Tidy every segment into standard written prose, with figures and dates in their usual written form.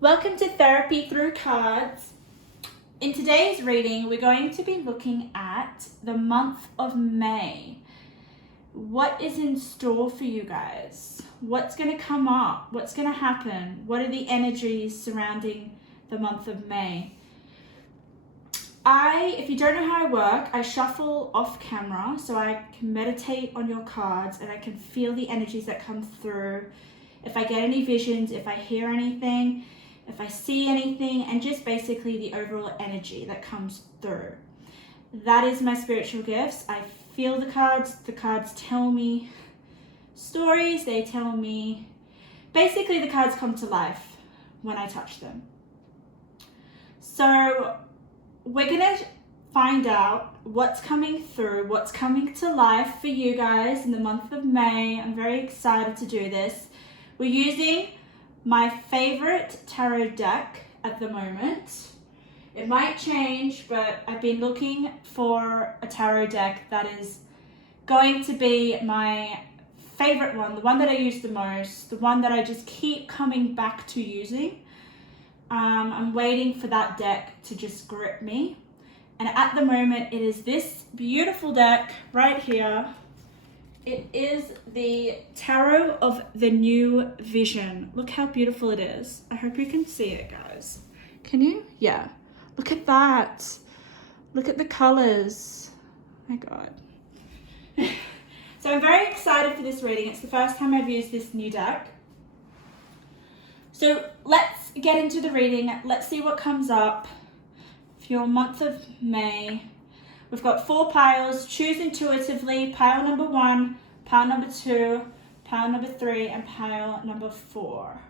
Welcome to Therapy Through Cards. In today's reading, we're going to be looking at the month of May. What is in store for you guys? What's going to come up? What's going to happen? What are the energies surrounding the month of May? If you don't know how I work, I shuffle off camera so I can meditate on your cards and I can feel the energies that come through. If I get any visions, if I hear anything, if I see anything, and just basically the overall energy that comes through. That is my spiritual gifts. I feel the cards tell me stories, they tell me, basically the cards come to life when I touch them. So we're gonna find out what's coming through, what's coming to life for you guys in the month of May. I'm very excited to do this. We're using my favorite tarot deck at the moment. It might change, but I've been looking for a tarot deck that is going to be my favorite one, the one that I use the most, the one that I just keep coming back to using. I'm waiting for that deck to just grip me. And at the moment, it is this beautiful deck right here. It is the Tarot of the New Vision. Look how beautiful it is. I hope you can see it, guys. Can you? Yeah. Look at that. Look at the colors. My God. So I'm very excited for this reading. It's the first time I've used this new deck. So let's get into the reading. Let's see what comes up for your month of May. We've got 4 piles. Choose intuitively. Pile number 1, pile number 2, pile number 3, and pile number 4.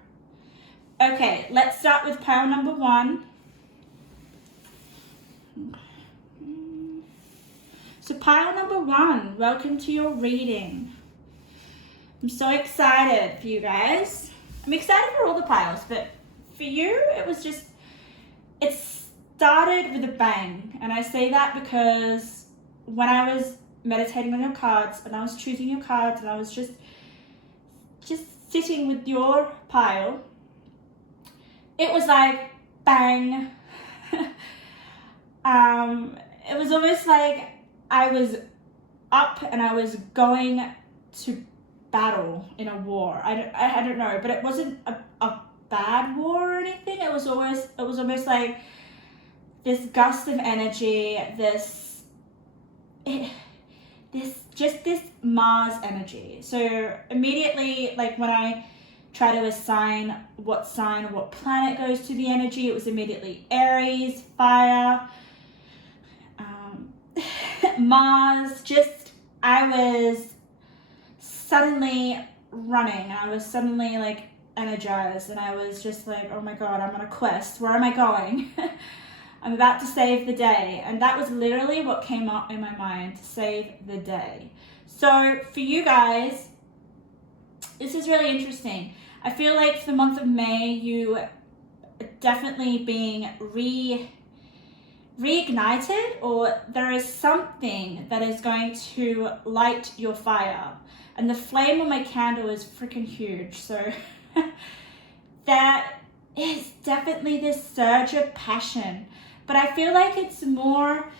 Okay, let's start with pile number 1. So pile number 1, welcome to your reading. I'm so excited for you guys. I'm excited for all the piles, but for you, it started with a bang. And I say that because when I was meditating on your cards and I was choosing your cards and I was just sitting with your pile, it was like bang. It was almost like I was up and I was going to battle in a war. I don't know, but it wasn't a bad war or anything. It was almost like this gust of energy, this Mars energy. So immediately, like when I try to assign what sign or what planet goes to the energy, it was immediately Aries, fire, Mars. I was suddenly running, and I was suddenly like energized, and I was just like, oh my God, I'm on a quest. Where am I going? I'm about to save the day. And that was literally what came up in my mind, to save the day. So for you guys, this is really interesting. I feel like for the month of May, you are definitely being reignited, or there is something that is going to light your fire. And the flame on my candle is freaking huge. So that is definitely this surge of passion. But I feel like it's more,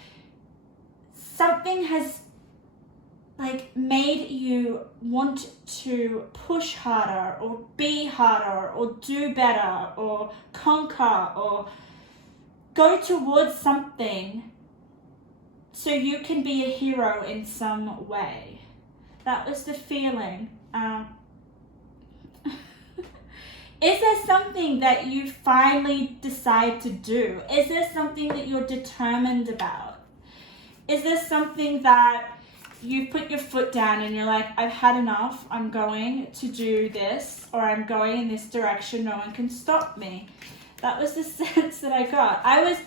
something has like made you want to push harder or be harder or do better or conquer or go towards something so you can be a hero in some way. That was the feeling. Is there something that you finally decide to do? Is there something that you're determined about? Is there something that you put your foot down and you're like, I've had enough, I'm going to do this, or I'm going in this direction, no one can stop me? That was the sense that I got. I was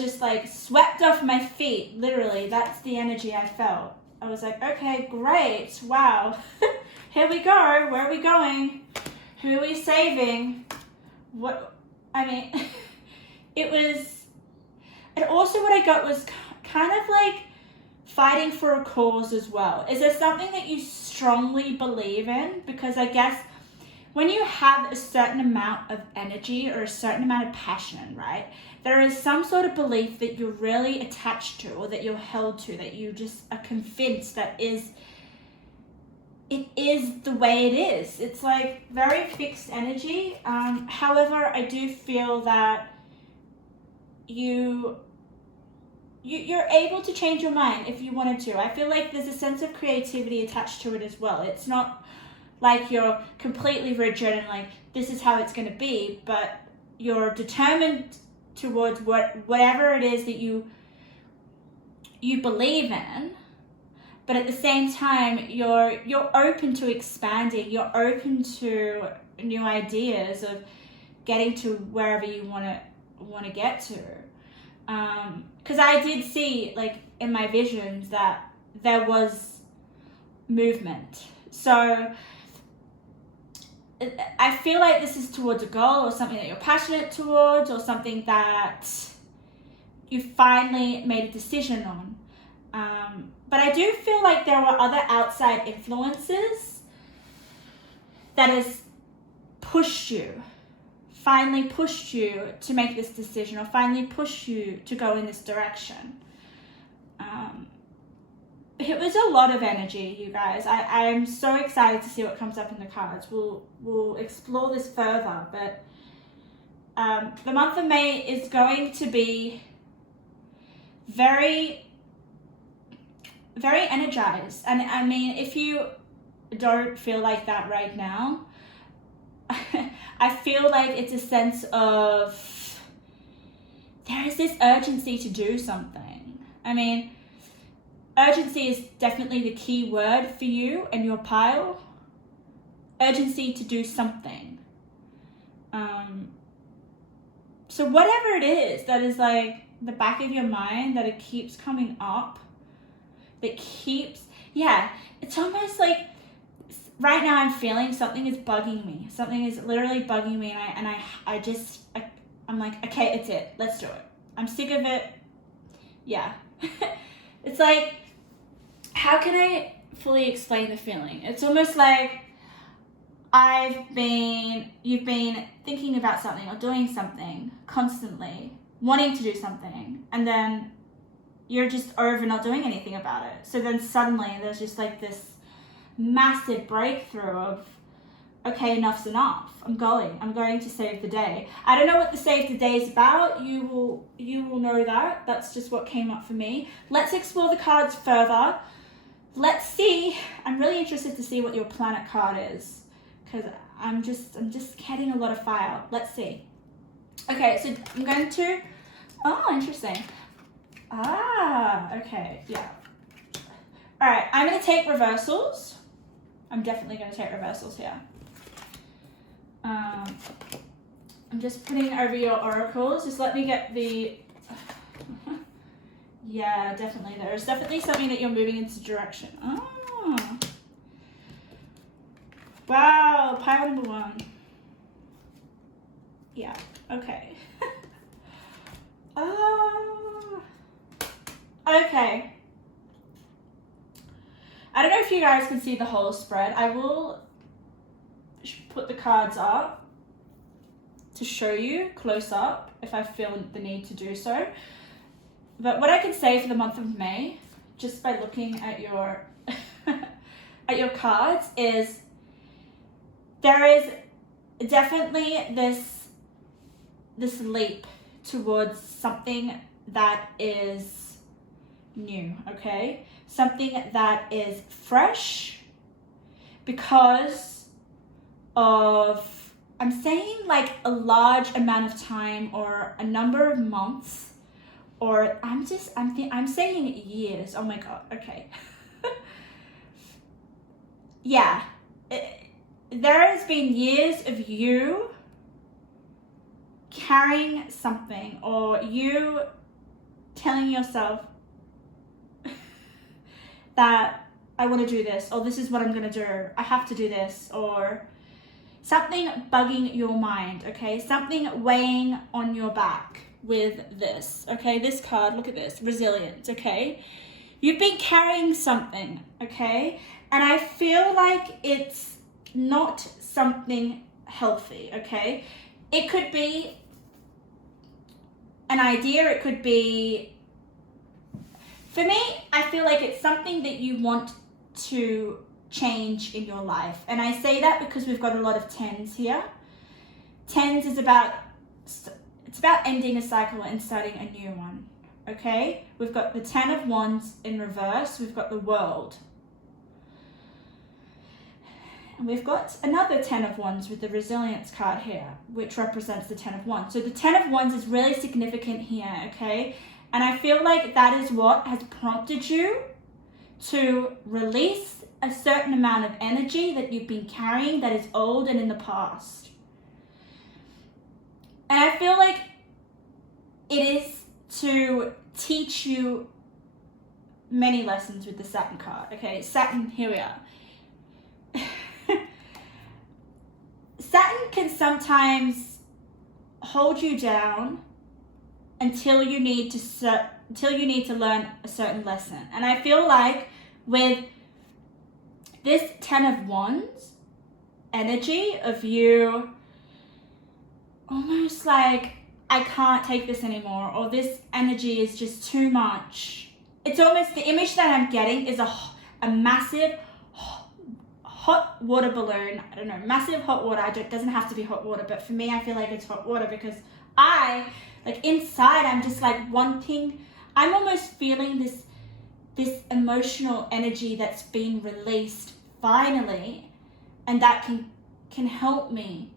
just like swept off my feet, literally. That's the energy I felt. I was like, okay, great, wow. Here we go, where are we going? Who are we saving? And also what I got was kind of like fighting for a cause as well. Is there something that you strongly believe in? Because I guess when you have a certain amount of energy or a certain amount of passion, right, there is some sort of belief that you're really attached to, or that you're held to, that you just are convinced that it is the way it is. It's like very fixed energy. However, I do feel that you're able to change your mind if you wanted to. I feel like there's a sense of creativity attached to it as well. It's not like you're completely rigid and like this is how it's going to be, but you're determined towards whatever it is that you believe in. But at the same time, you're open to expanding. You're open to new ideas of getting to wherever you want to get to. Because I did see, like, in my visions that there was movement. So I feel like this is towards a goal, or something that you're passionate towards, or something that you finally made a decision on. But I do feel like there were other outside influences that has finally pushed you to make this decision, or finally pushed you to go in this direction. It was a lot of energy, you guys. I am so excited to see what comes up in the cards. We'll explore this further, but the month of May is going to be very, very energized. And I mean, if you don't feel like that right now, I feel like it's a sense of there is this urgency to do something. I mean, urgency is definitely the key word for you and your pile. Urgency to do something. So whatever it is that is like the back of your mind, that it keeps coming up, it's almost like right now I'm feeling something is bugging me. Something is literally bugging me, and I'm like, okay, it's it. Let's do it. I'm sick of it. Yeah. It's like, how can I fully explain the feeling? It's almost like you've been thinking about something or doing something constantly, wanting to do something, and then you're just over not doing anything about it. So then suddenly there's just like this massive breakthrough of, okay, enough's enough. I'm going to save the day. I don't know what the save the day is about. You will know that. That's just what came up for me. Let's explore the cards further. Let's see. I'm really interested to see what your planet card is, because I'm just getting a lot of fire. Let's see. Okay, so I'm going to, interesting. Okay, yeah. All right, I'm going to take reversals. I'm definitely going to take reversals here. I'm just putting over your oracles. Just let me get the... Yeah, definitely. There is definitely something that you're moving into direction. Oh. Wow, pile number 1. Yeah, okay. Okay. I don't know if you guys can see the whole spread. I will put the cards up to show you close up if I feel the need to do so. But what I can say for the month of May, just by looking at your at your cards, is there is definitely this leap towards something that is new, okay? Something that is fresh because of, I'm saying like a large amount of time or a number of months, or I'm saying years. Oh my God, okay. Yeah, there has been years of you carrying something, or you telling yourself that I want to do this, or this is what I'm going to do, I have to do this, or something bugging your mind, okay? Something weighing on your back with this, okay? This card, look at this, resilience, okay? You've been carrying something, okay? And I feel like it's not something healthy, okay? It could be an idea, it could be, for me, I feel like it's something that you want to change in your life. And I say that because we've got a lot of 10s here. 10s is about, it's about ending a cycle and starting a new one, okay? We've got the 10 of Wands in reverse, we've got the World. And we've got another 10 of Wands with the Resilience card here, which represents the 10 of Wands. So the 10 of Wands is really significant here, okay? And I feel like that is what has prompted you to release a certain amount of energy that you've been carrying that is old and in the past. And I feel like it is to teach you many lessons with the Saturn card, okay? Saturn, here we are. Saturn can sometimes hold you down until you need to learn a certain lesson. And I feel like with this 10 of Wands energy of you almost like, I can't take this anymore, or this energy is just too much. It's almost, the image that I'm getting is a massive hot water balloon. I don't know, massive hot water. It doesn't have to be hot water, but for me, I feel like it's hot water because inside, I'm just like wanting, I'm almost feeling this emotional energy that's been released finally, and that can help me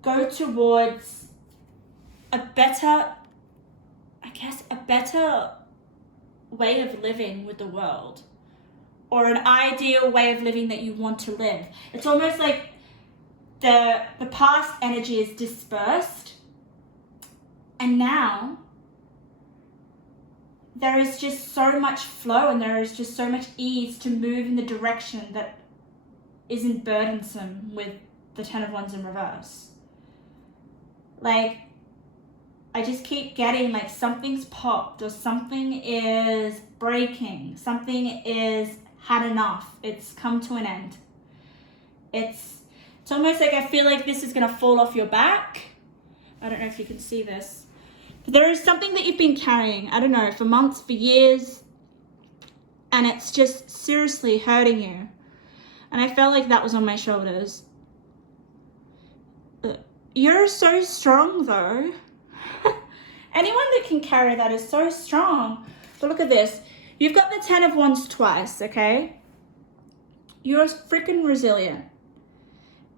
go towards a better way of living with the world, or an ideal way of living that you want to live. It's almost like the past energy is dispersed, and now there is just so much flow and there is just so much ease to move in the direction that isn't burdensome with the 10 of Wands in reverse. Like, I just keep getting like something's popped, or something is breaking, something is had enough, it's come to an end. It's almost like I feel like this is gonna fall off your back. I don't know if you can see this, but there is something that you've been carrying, I don't know, for months, for years, and it's just seriously hurting you. And I felt like that was on my shoulders. You're so strong though. Anyone that can carry that is so strong. But look at this. You've got the 10 of Wands twice, okay? You're freaking resilient.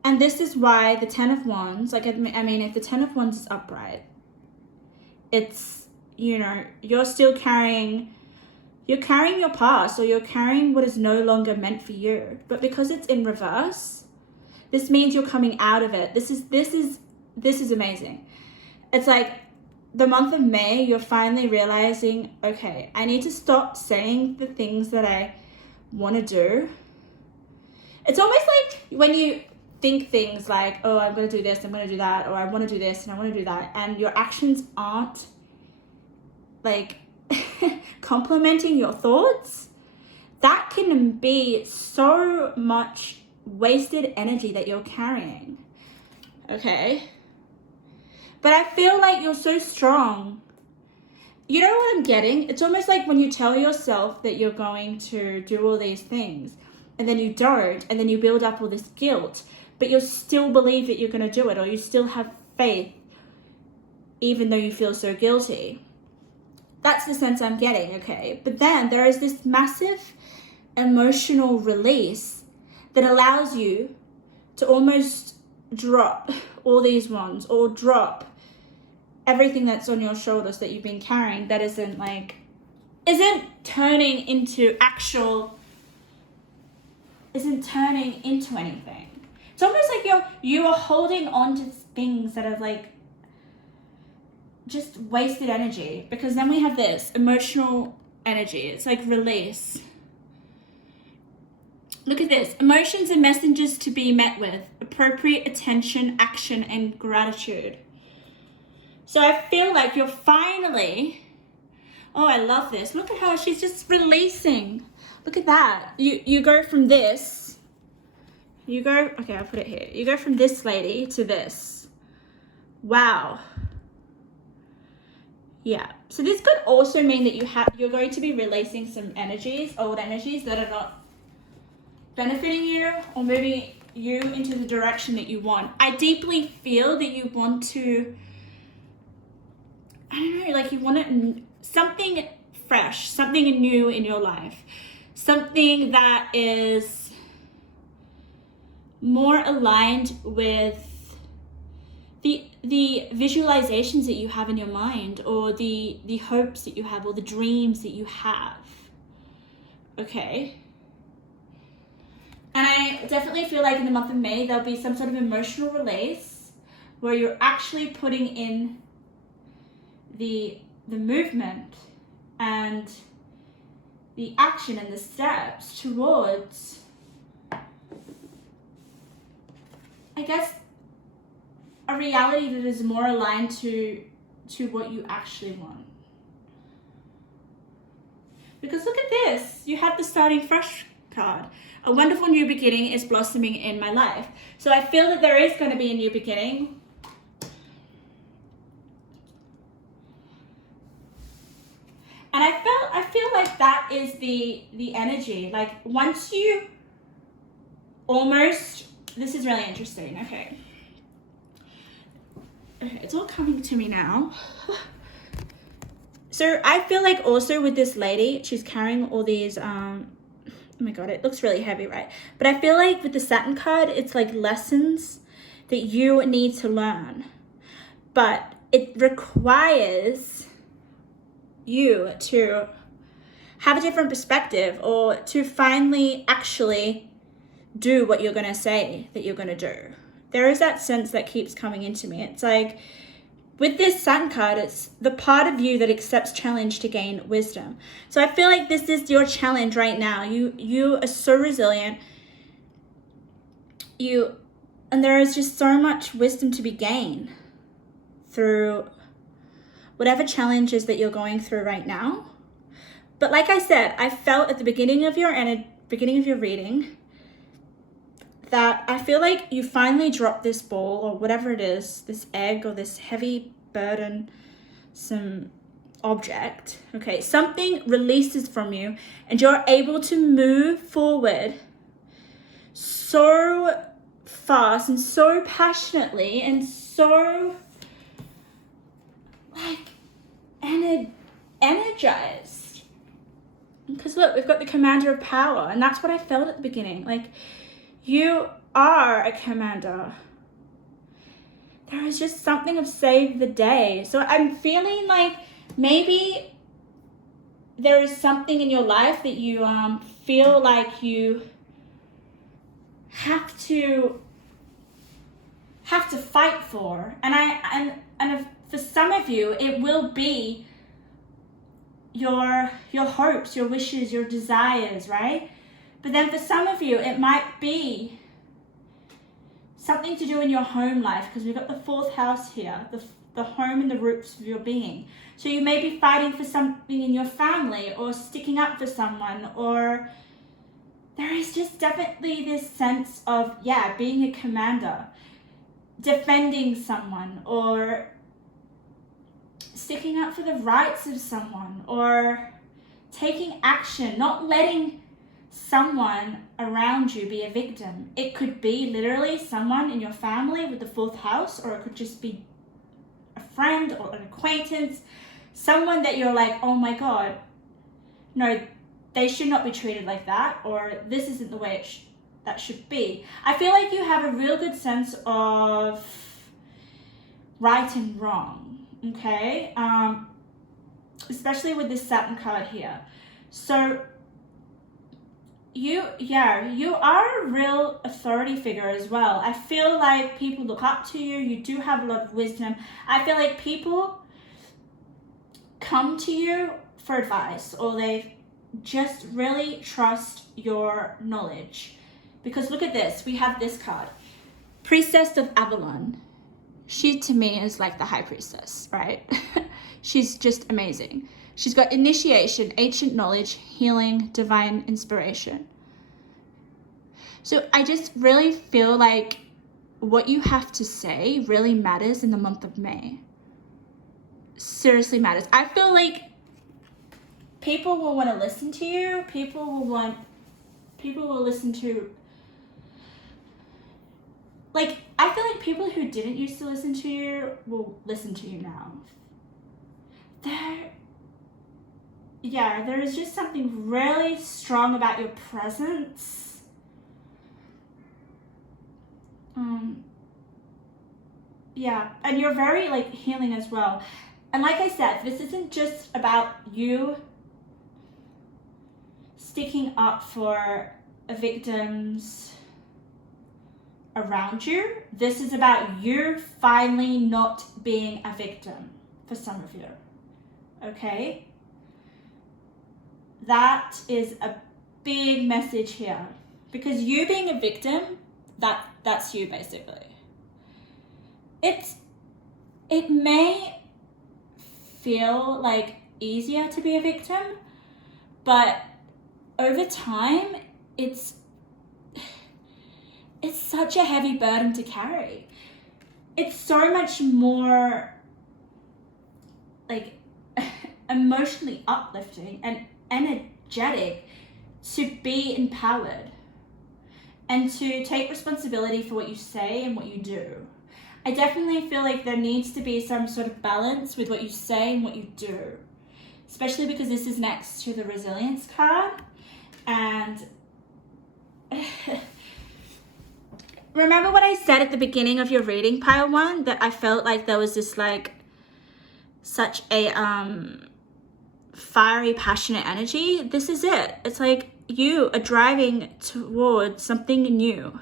And this is why the 10 of Wands, like, I mean, if the 10 of Wands is upright, it's, you know, you're still carrying, you're carrying your past, or you're carrying what is no longer meant for you. But because it's in reverse, this means you're coming out of it. This is amazing. It's like the month of May, you're finally realizing, okay, I need to stop saying the things that I want to do. It's almost like when you think things like, oh, I'm going to do this, I'm going to do that, or I want to do this and I want to do that, and your actions aren't like complementing your thoughts, that can be so much wasted energy that you're carrying, okay? But I feel like you're so strong. You know what I'm getting? It's almost like when you tell yourself that you're going to do all these things, and then you don't, and then you build up all this guilt, but you still believe that you're going to do it, or you still have faith, even though you feel so guilty. That's the sense I'm getting, okay? But then there is this massive emotional release that allows you to almost drop all these wands, or drop everything that's on your shoulders that you've been carrying that isn't turning into anything. It's almost like you are holding on to things that are like just wasted energy, because then we have this emotional energy. It's like release. Look at this. Emotions are messengers to be met with. Appropriate attention, action, and gratitude. So I feel like you're finally... Oh, I love this. Look at how she's just releasing. Look at that. You go from this, You go, okay, I'll put it here. You go from this lady to this. Wow. Yeah. So this could also mean that you're going to be releasing some energies, old energies that are not benefiting you or moving you into the direction that you want. I deeply feel that you want to, I don't know, like you want something fresh, something new in your life, something that is more aligned with the visualizations that you have in your mind, or the hopes that you have, or the dreams that you have. Okay. And I definitely feel like in the month of May, there'll be some sort of emotional release where you're actually putting in the movement and the action and the steps towards, I guess, a reality that is more aligned to what you actually want. Because look at this, you have the starting fresh card. A wonderful new beginning is blossoming in my life. So I feel that there is going to be a new beginning. And I feel like that is the energy. Like once you almost, this is really interesting. Okay, it's all coming to me now. So I feel like also with this lady, she's carrying all these, oh my God, it looks really heavy, right? But I feel like with the Saturn card, it's like lessons that you need to learn. But it requires you to have a different perspective, or to finally actually do what you're going to say that you're going to do. There is that sense that keeps coming into me. It's like, with this Sun card, it's the part of you that accepts challenge to gain wisdom. So I feel like this is your challenge right now. You are so resilient. And there is just so much wisdom to be gained through whatever challenges that you're going through right now. But like I said, I felt at the beginning of your reading that I feel like you finally dropped this ball, or whatever it is, this egg or this heavy burden, some object, okay? Something releases from you and you're able to move forward so fast and so passionately and so like energized. Because look, we've got the commander of power, and that's what I felt at the beginning. Like, you are a commander. There is just something of save the day. So I'm feeling like maybe there is something in your life that you feel like you have to fight for. And for some of you, it will be your hopes, your wishes, your desires, right? But then for some of you, it might be something to do in your home life, because we've got the fourth house here, the home and the roots of your being. So you may be fighting for something in your family, or sticking up for someone, or there is just definitely this sense of, being a commander, defending someone, or sticking up for the rights of someone, or taking action, not letting someone around you be a victim. It could be literally someone in your family with the fourth house, or it could just be a friend or an acquaintance, someone that you're like, oh my God, no, they should not be treated like that, or this isn't the way that should be. I feel like you have a real good sense of right and wrong, okay? Especially with this Saturn card here. So you are a real authority figure as well. I feel like people look up to you. You do have a lot of wisdom. I feel like people come to you for advice, or they just really trust your knowledge. Because look at this, we have this card, Priestess of Avalon. She to me is like the high priestess, right? She's just amazing. She's got initiation, ancient knowledge, healing, divine inspiration. So I just really feel like what you have to say really matters in the month of May. Seriously matters. I feel like people will want to listen to you. People will listen to, like, I feel like people who didn't used to listen to you will listen to you now. There is just something really strong about your presence. And you're very, like, healing as well. And like I said, this isn't just about you sticking up for victims around you. This is about you finally not being a victim for some of you. Okay? That is a big message here. Because you being a victim, that's you basically. It may feel like easier to be a victim, but over time, it's such a heavy burden to carry. It's so much more, like, emotionally uplifting and energetic to be empowered and to take responsibility for what you say and what you do. I definitely feel like there needs to be some sort of balance with what you say and what you do, especially because this is next to the resilience card. And remember what I said at the beginning of your reading, pile one, that I felt like there was this, like, such a fiery, passionate energy? This is it. It's like you are driving towards something new,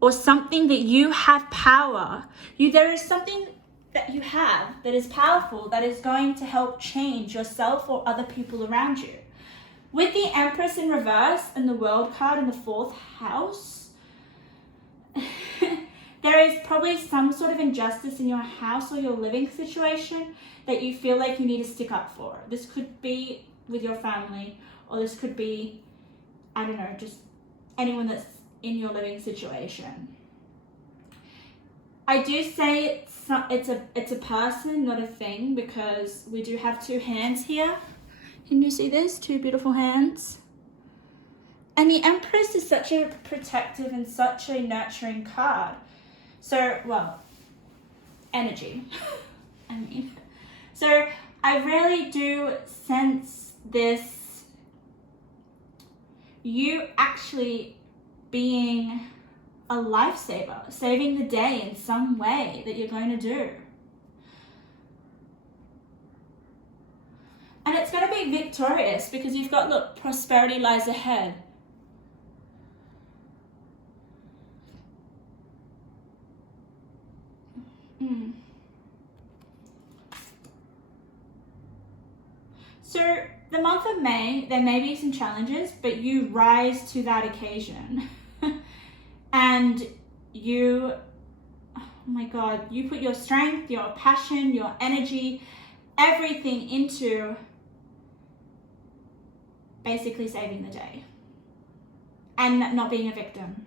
or something that you have power. There is something that you have that is powerful, that is going to help change yourself or other people around you. With the Empress in reverse and the World card in the 4th house, there is probably some sort of injustice in your house or your living situation that you feel like you need to stick up for. This could be with your family, or this could be, I don't know, just anyone that's in your living situation. I do say it's a person, not a thing, because we do have 2 hands here. Can you see this? 2 beautiful hands. And the Empress is such a protective and such a nurturing card. So, well, energy. So I really do sense this, you actually being a lifesaver, saving the day in some way that you're going to do. And it's going to be victorious because you've got, look, prosperity lies ahead. So the month of May, there may be some challenges, but you rise to that occasion. And you, oh my God, you put your strength, your passion, your energy, everything into basically saving the day and not being a victim.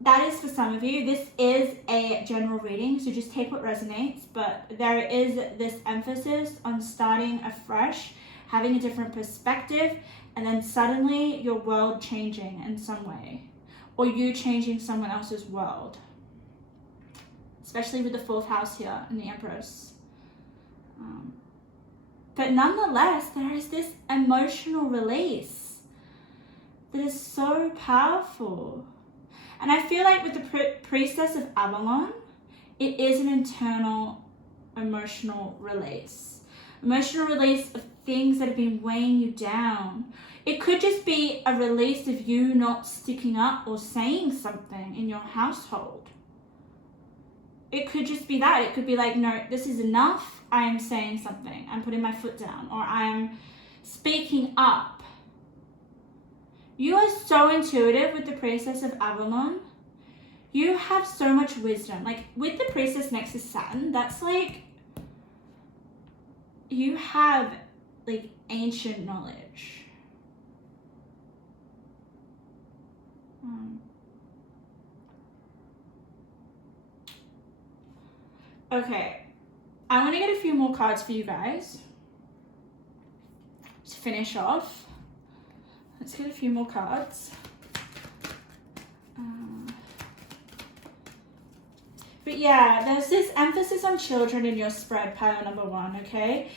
That is for some of you. This is a general reading, so just take what resonates, but there is this emphasis on starting afresh, having a different perspective, and then suddenly your world changing in some way, or you changing someone else's world, especially with the 4th house here in the Empress. But nonetheless, there is this emotional release that is so powerful. And I feel like with the Priestess of Avalon, it is an internal emotional release. Emotional release of things that have been weighing you down. It could just be a release of you not sticking up or saying something in your household. It could just be that. It could be like, no, this is enough. I am saying something. I'm putting my foot down, or I am speaking up. You are so intuitive with the Priestess of Avalon. You have so much wisdom. Like with the Priestess next to Saturn, that's like, you have like ancient knowledge. Okay, I want to get a few more cards for you guys to finish off. Let's get a few more cards. But yeah, there's this emphasis on children in your spread, pile number 1, okay?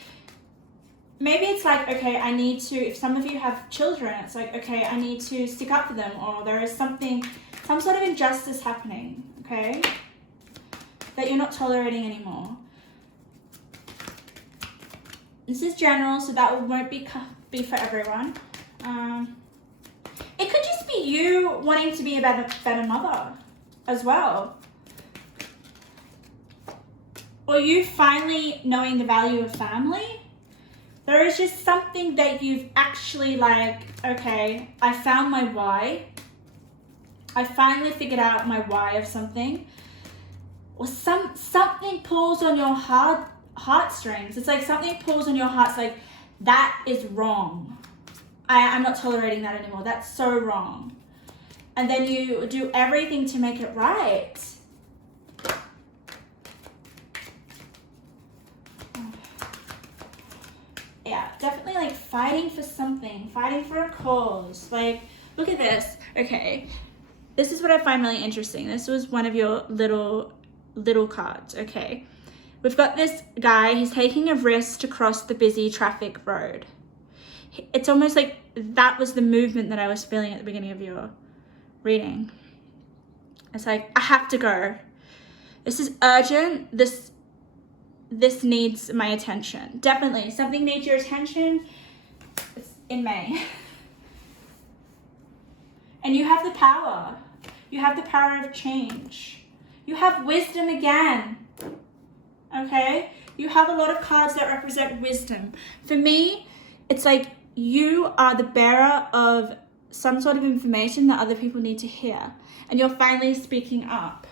Maybe it's like, okay, I need to, if some of you have children, it's like, okay, I need to stick up for them, or there is something, some sort of injustice happening, okay? That you're not tolerating anymore. This is general, so that won't be for everyone. It could just be you wanting to be a better mother as well. Or you finally knowing the value of family. There is just something that you've actually like, okay, I found my why. I finally figured out my why of something. Or something pulls on your heartstrings. It's like something pulls on your heart. It's like, that is wrong. I'm not tolerating that anymore. That's so wrong. And then you do everything to make it right. Yeah, definitely like fighting for something, fighting for a cause. Like, look at this. Okay, this is what I find really interesting. This was one of your little cards. Okay, we've got this guy. He's taking a risk to cross the busy traffic road. It's almost like that was the movement that I was feeling at the beginning of your reading. It's like, I have to go. This is urgent. This needs my attention. Definitely, something needs your attention. It's in May. And you have the power. You have the power of change. You have wisdom again. Okay? You have a lot of cards that represent wisdom. For me, it's like you are the bearer of some sort of information that other people need to hear. And you're finally speaking up.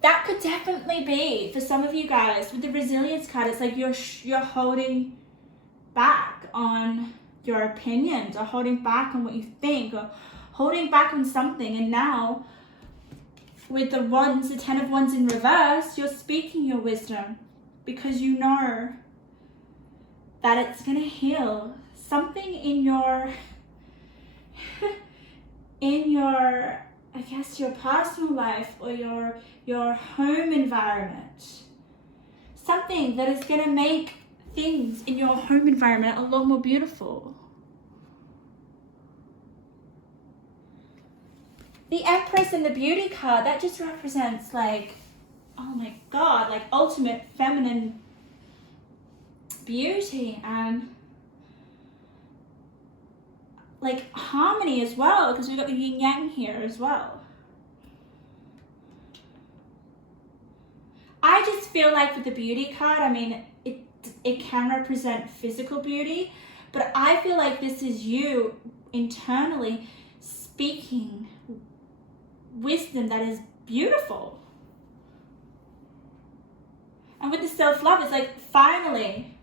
That could definitely be, for some of you guys, with the resilience card, it's like you're holding back on your opinions, or holding back on what you think, or holding back on something. And now, with the wands, the 10 of wands in reverse, you're speaking your wisdom because you know that it's going to heal something in your, I guess, your personal life, or your home environment. Something that is going to make things in your home environment a lot more beautiful. The Empress and the Beauty card, that just represents like, oh my God, like ultimate feminine beauty and like harmony as well, because we've got the yin yang here as well. I just feel like with the beauty card, I mean, it can represent physical beauty, but I feel like this is you internally speaking wisdom that is beautiful. And with the self-love, it's like, finally,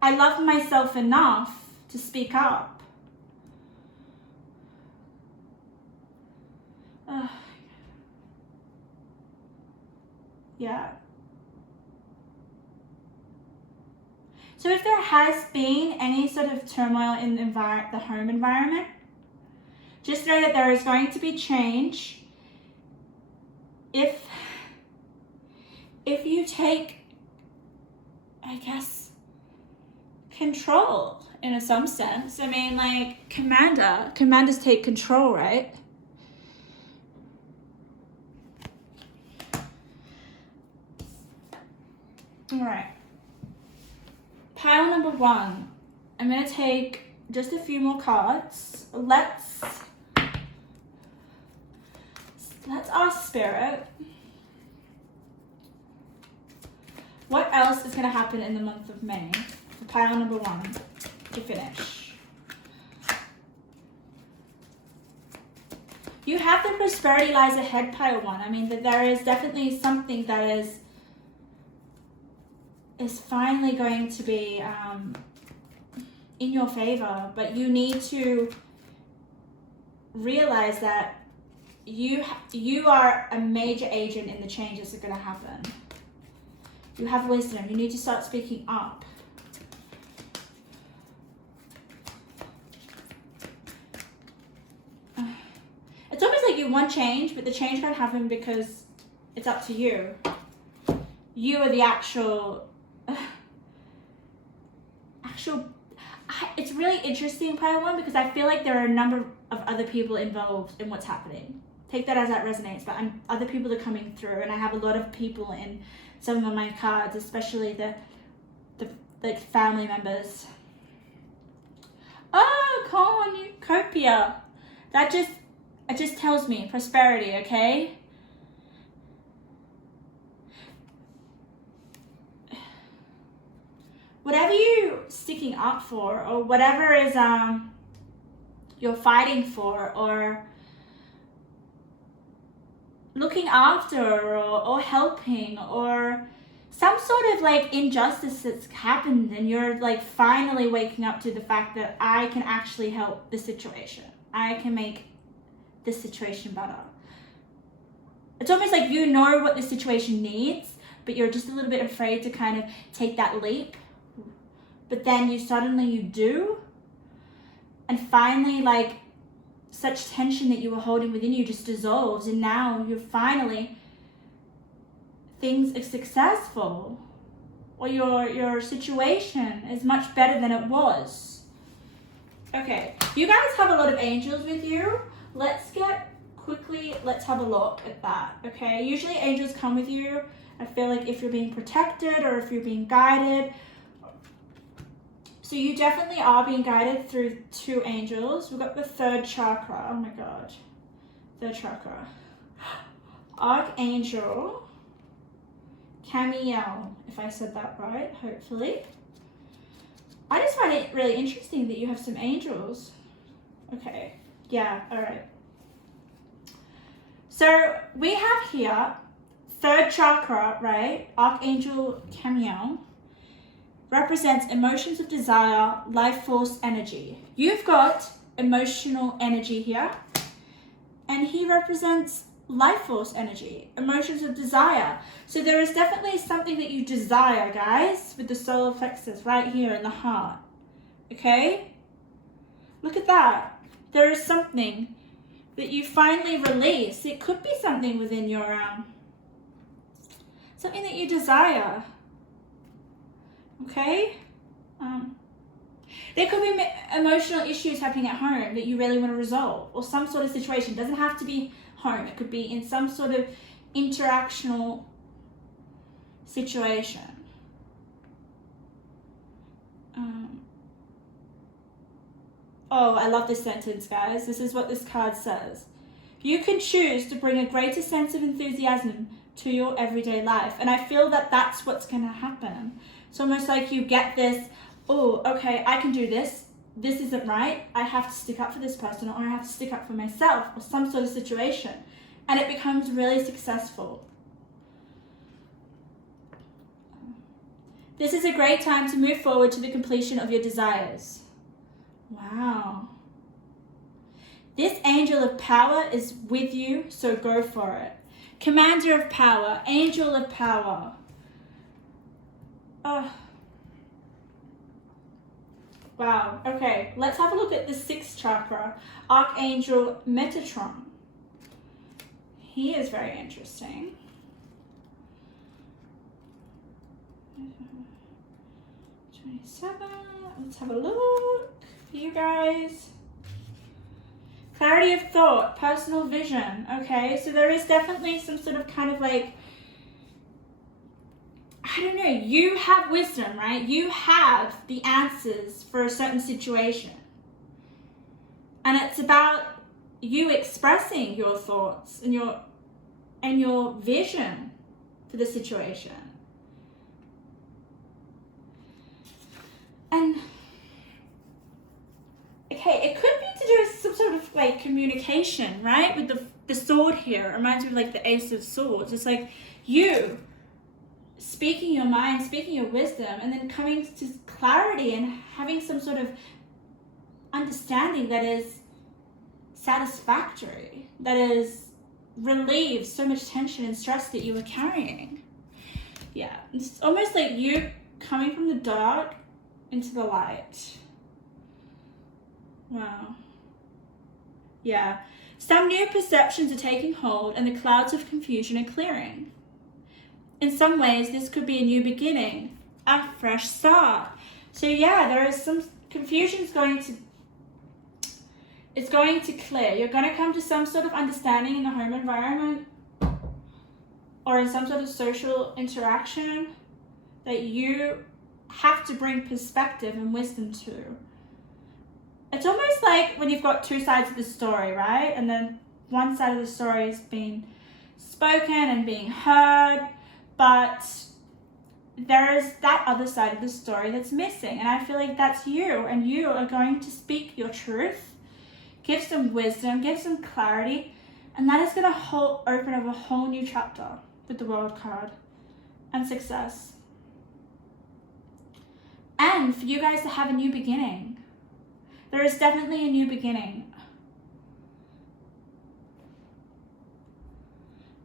I love myself enough to speak up. Yeah. So if there has been any sort of turmoil in the home environment, just know that there is going to be change if you take, I guess, control in some sense. I mean, like commanders take control, right? All right. Pile number 1. I'm going to take just a few more cards. Let's ask Spirit, what else is going to happen in the month of May for pile number 1 to finish? You have the prosperity lies ahead, pile 1. I mean, that there is definitely something that is is finally going to be in your favor, but you need to realize that you are a major agent in the changes that are going to happen. You have wisdom. You need to start speaking up. It's almost like you want change, but the change can't happen because it's up to you. You are the actual. It's really interesting, Pile 1, because I feel like there are a number of other people involved in what's happening. Take that as that resonates, but other people are coming through, and I have a lot of people in some of my cards, especially the like family members. Oh, cornucopia. It just tells me prosperity, okay? Whatever you're sticking up for, or whatever is you're fighting for, or looking after, or helping, or some sort of like injustice that's happened, and you're like finally waking up to the fact that I can actually help the situation. I can make this situation better. It's almost like you know what the situation needs, but you're just a little bit afraid to kind of take that leap. But then you do, and finally, like, such tension that you were holding within you just dissolves, and now you're finally, things are successful, or your situation is much better than it was. Okay, you guys have a lot of angels with you. Let's have a look at that, okay? Usually angels come with you. I feel like if you're being protected or if you're being guided. So you definitely are being guided through 2 angels. We've got the 3rd chakra. Oh my God. 3rd chakra. Archangel Camiel, if I said that right, hopefully. I just find it really interesting that you have some angels. Okay. Yeah, all right. So we have here 3rd chakra, right? Archangel Camiel represents emotions of desire, life force energy. You've got emotional energy here, and he represents life force energy, emotions of desire. So there is definitely something that you desire, guys, with the solar plexus right here in the heart. Okay? Look at that. There is something that you finally release. It could be something within your something that you desire. Okay? There could be emotional issues happening at home that you really want to resolve, or some sort of situation. It doesn't have to be home. It could be in some sort of interactional situation. Oh, I love this sentence, guys. This is what this card says. You can choose to bring a greater sense of enthusiasm to your everyday life. And I feel that that's what's going to happen. It's almost like you get this, oh, okay, I can do this. This isn't right. I have to stick up for this person, or I have to stick up for myself, or some sort of situation. And it becomes really successful. This is a great time to move forward to the completion of your desires. Wow. This angel of power is with you, so go for it. Commander of power, angel of power. Wow. Okay, let's have a look at the 6th chakra, Archangel Metatron. He is very interesting. Let's have a look for you guys. Clarity of thought, personal vision. Okay, so there is definitely some sort of kind of like, I don't know, you have wisdom, right? You have the answers for a certain situation. And it's about you expressing your thoughts and your vision for the situation. And okay, it could be to do with some sort of like communication, right? With the sword here, it reminds me of like the Ace of Swords. It's like you speaking your mind, speaking your wisdom, and then coming to clarity and having some sort of understanding that is satisfactory, that is relieves so much tension and stress that you were carrying. Yeah, it's almost like you coming from the dark into the light. Wow. Yeah. Some new perceptions are taking hold and the clouds of confusion are clearing. In some ways, this could be a new beginning, a fresh start. So yeah, there is some confusion it's going to clear. You're going to come to some sort of understanding in the home environment or in some sort of social interaction that you have to bring perspective and wisdom to. It's almost like when you've got two sides of the story, right? And then one side of the story is being spoken and being heard, but there is that other side of the story that's missing. And I feel like that's you, and you are going to speak your truth, give some wisdom, give some clarity, and that is going to open up a whole new chapter with the World card and success. And for you guys to have a new beginning. There is definitely a new beginning.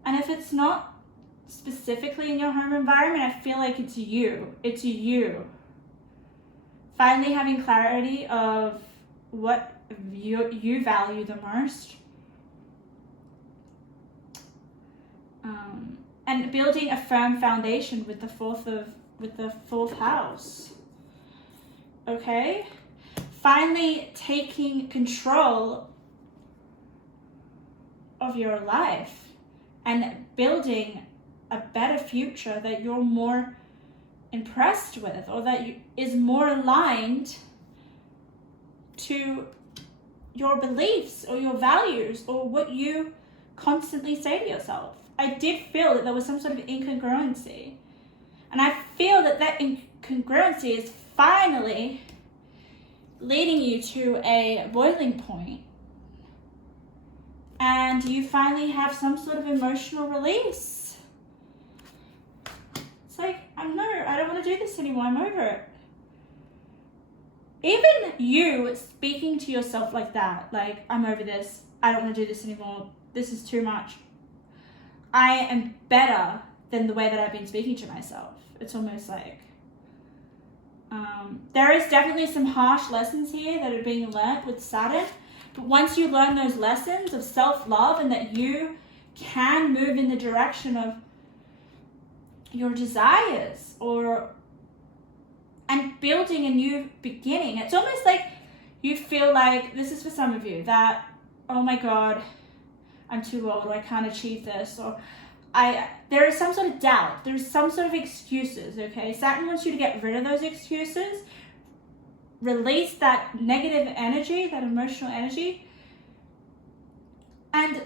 And if it's not specifically in your home environment, I feel like it's you. It's you. Finally having clarity of what you value the most. And building a firm foundation with the fourth house. Okay? Finally taking control of your life and building a better future that you're more impressed with, or that is more aligned to your beliefs or your values or what you constantly say to yourself. I did feel that there was some sort of incongruency, and I feel that incongruency is finally leading you to a boiling point, and you finally have some sort of emotional release. It's like, I don't want to do this anymore, I'm over it. Even you speaking to yourself like that, like, I'm over this, I don't want to do this anymore, this is too much. I am better than the way that I've been speaking to myself. It's almost like, there is definitely some harsh lessons here that are being learnt with Saturn. But once you learn those lessons of self-love and that you can move in the direction of your desires and building a new beginning, it's almost like you feel like, this is for some of you, that, oh my God, I'm too old, or I can't achieve this, or there is some sort of doubt, there's some sort of excuses, okay? Saturn wants you to get rid of those excuses, release that negative energy, that emotional energy, and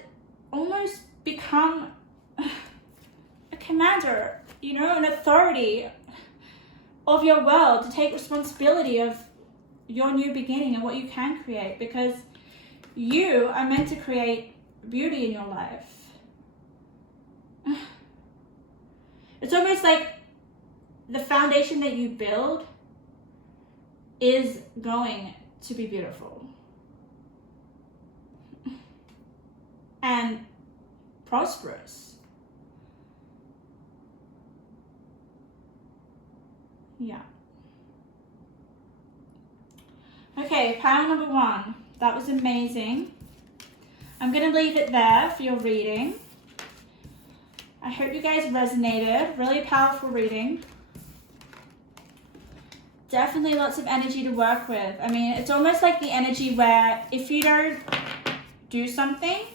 almost become a commander, an authority of your world, to take responsibility of your new beginning and what you can create, because you are meant to create beauty in your life. It's almost like the foundation that you build is going to be beautiful and prosperous. Yeah. Okay, pile number 1. That was amazing. I'm going to leave it there for your reading. I hope you guys resonated. Really powerful reading. Definitely lots of energy to work with. I mean, it's almost like the energy where if you don't do something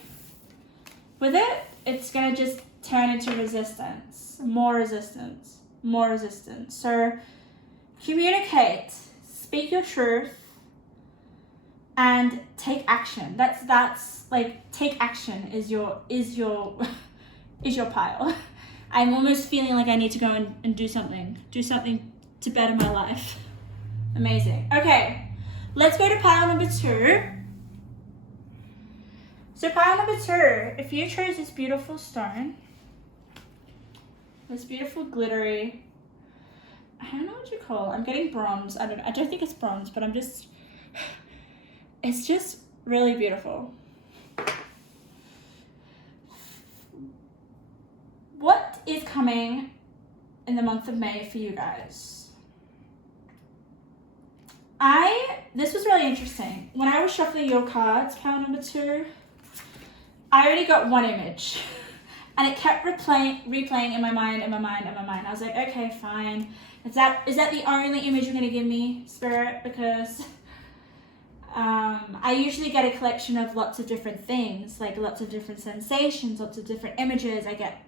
with it, it's going to just turn into resistance. More resistance. More resistance. So communicate. Speak your truth. And take action. That's like, take action is your pile. I'm almost feeling like I need to go and do something to better my life. Amazing. Okay, let's go to pile number 2. So pile number 2, if you chose this beautiful stone, this beautiful glittery I don't know what you call it. I'm getting bronze. I don't think it's bronze, but it's just really beautiful. What is coming in the month of May for you guys? This was really interesting. When I was shuffling your cards, pile number 2, I already got one image. And it kept replaying in my mind. I was like, okay, fine. Is that the only image you're going to give me, Spirit? Because I usually get a collection of lots of different things, like lots of different sensations, lots of different images. I get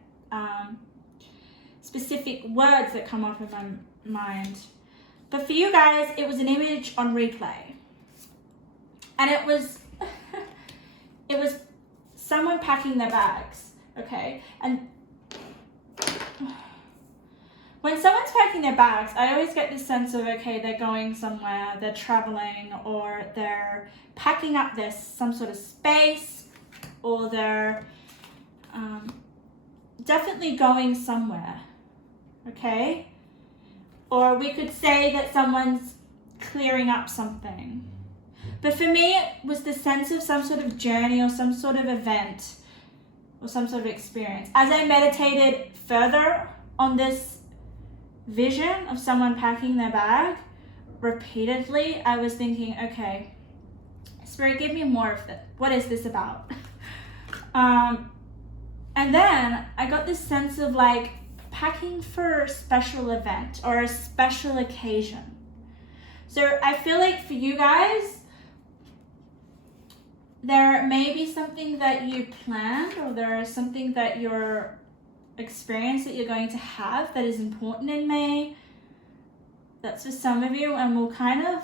specific words that come up in my mind. But for you guys, it was an image on replay. And it was someone packing their bags, okay? And when someone's packing their bags, I always get this sense of, okay, they're going somewhere, they're traveling, or they're packing up some sort of space, or they're definitely going somewhere, okay? Or we could say that someone's clearing up something. But for me, it was the sense of some sort of journey or some sort of event or some sort of experience. As I meditated further on this vision of someone packing their bag repeatedly, I was thinking, okay, Spirit, give me more of this. What is this about? And then I got this sense of like packing for a special event or a special occasion. So I feel like for you guys, there may be something that you planned, or there is something that you're experience that you're going to have that is important in May. That's for some of you, and we'll kind of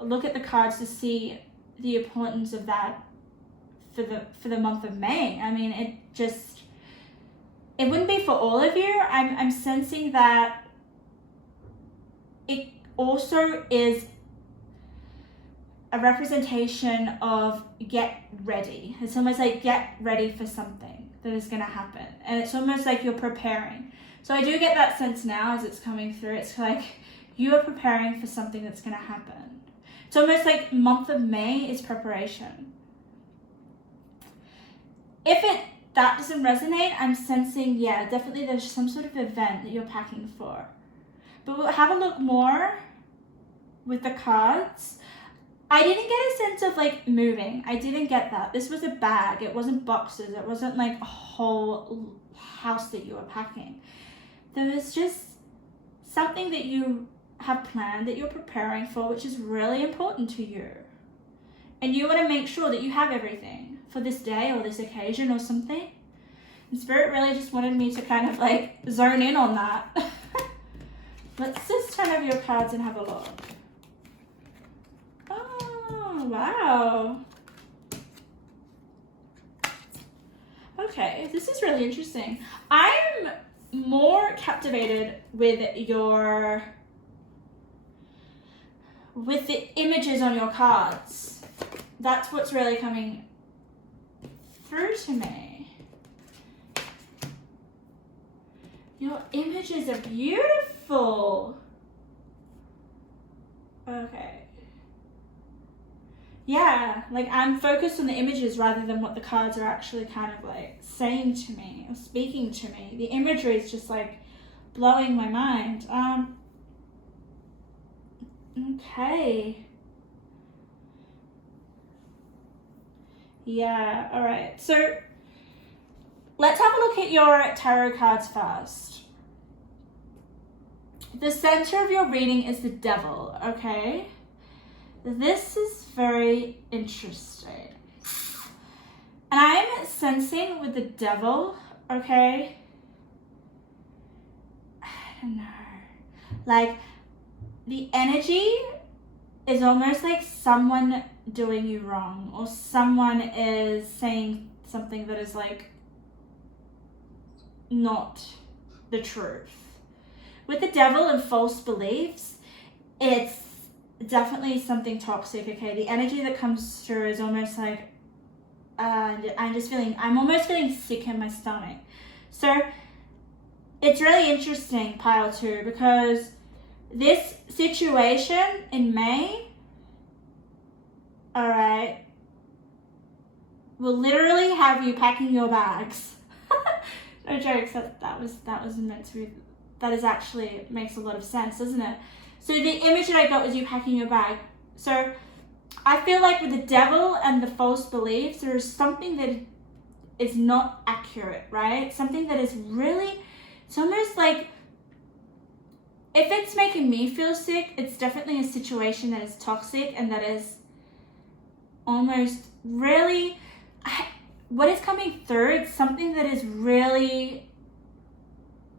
look at the cards to see the importance of that for the month of May. I mean, it wouldn't be for all of you. I'm sensing that it also is a representation of get ready. It's almost like get ready for something that is going to happen. And it's almost like you're preparing. So I do get that sense now as it's coming through. It's like you are preparing for something that's going to happen. It's almost like month of May is preparation. If that doesn't resonate, I'm sensing, yeah, definitely there's some sort of event that you're packing for. But we'll have a look more with the cards. I didn't get a sense of like moving. I didn't get that. This was a bag. It wasn't boxes. It wasn't like a whole house that you were packing. There was just something that you have planned, that you're preparing for, which is really important to you. And you want to make sure that you have everything for this day or this occasion or something. And Spirit really just wanted me to kind of like zone in on that. Let's just turn over your cards and have a look. Oh, wow. Okay, this is really interesting. I'm more captivated with the images on your cards. That's what's really coming through to me. Your images are beautiful. Okay. Yeah, like I'm focused on the images rather than what the cards are actually kind of like saying to me or speaking to me. The imagery is just like blowing my mind. Okay. Yeah, all right. So let's have a look at your tarot cards first. The center of your reading is the Devil, okay? This is very interesting. And I'm sensing with the Devil, okay? I don't know. Like, the energy is almost like someone doing you wrong, or someone is saying something that is like not the truth. With the Devil and false beliefs, it's definitely something toxic, okay? The energy that comes through is almost like, I'm almost feeling sick in my stomach. So it's really interesting, pile 2, because this situation in May, all right, will literally have you packing your bags. No jokes, that was meant to be, that is actually, makes a lot of sense, doesn't it? So the image that I got was you packing your bag. So I feel like with the devil and the false beliefs, there is something that is not accurate, right? Something that is really, it's almost like, if it's making me feel sick, it's definitely a situation that is toxic and that is almost really, what is coming through, it's something that is really,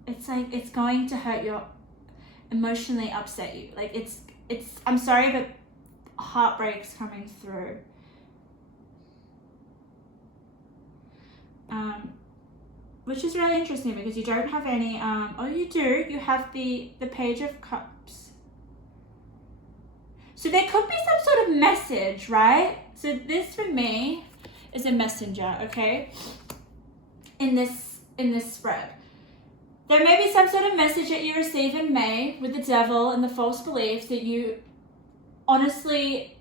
it's like, it's going to hurt you, emotionally upset you. Like it's, I'm sorry, but heartbreak's coming through. Which is really interesting because you don't have any, oh you do, you have the Page of Cups. So there could be some sort of message, right? So this for me is a messenger, okay? In this spread. There may be some sort of message that you receive in May with the devil and the false beliefs that you honestly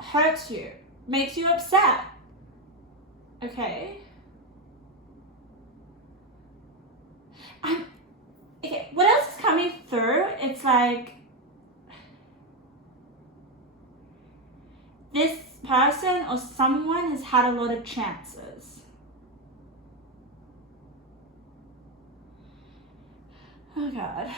hurts you, makes you upset, okay? Okay, what else is coming through? It's like this person or someone has had a lot of chances. Oh God.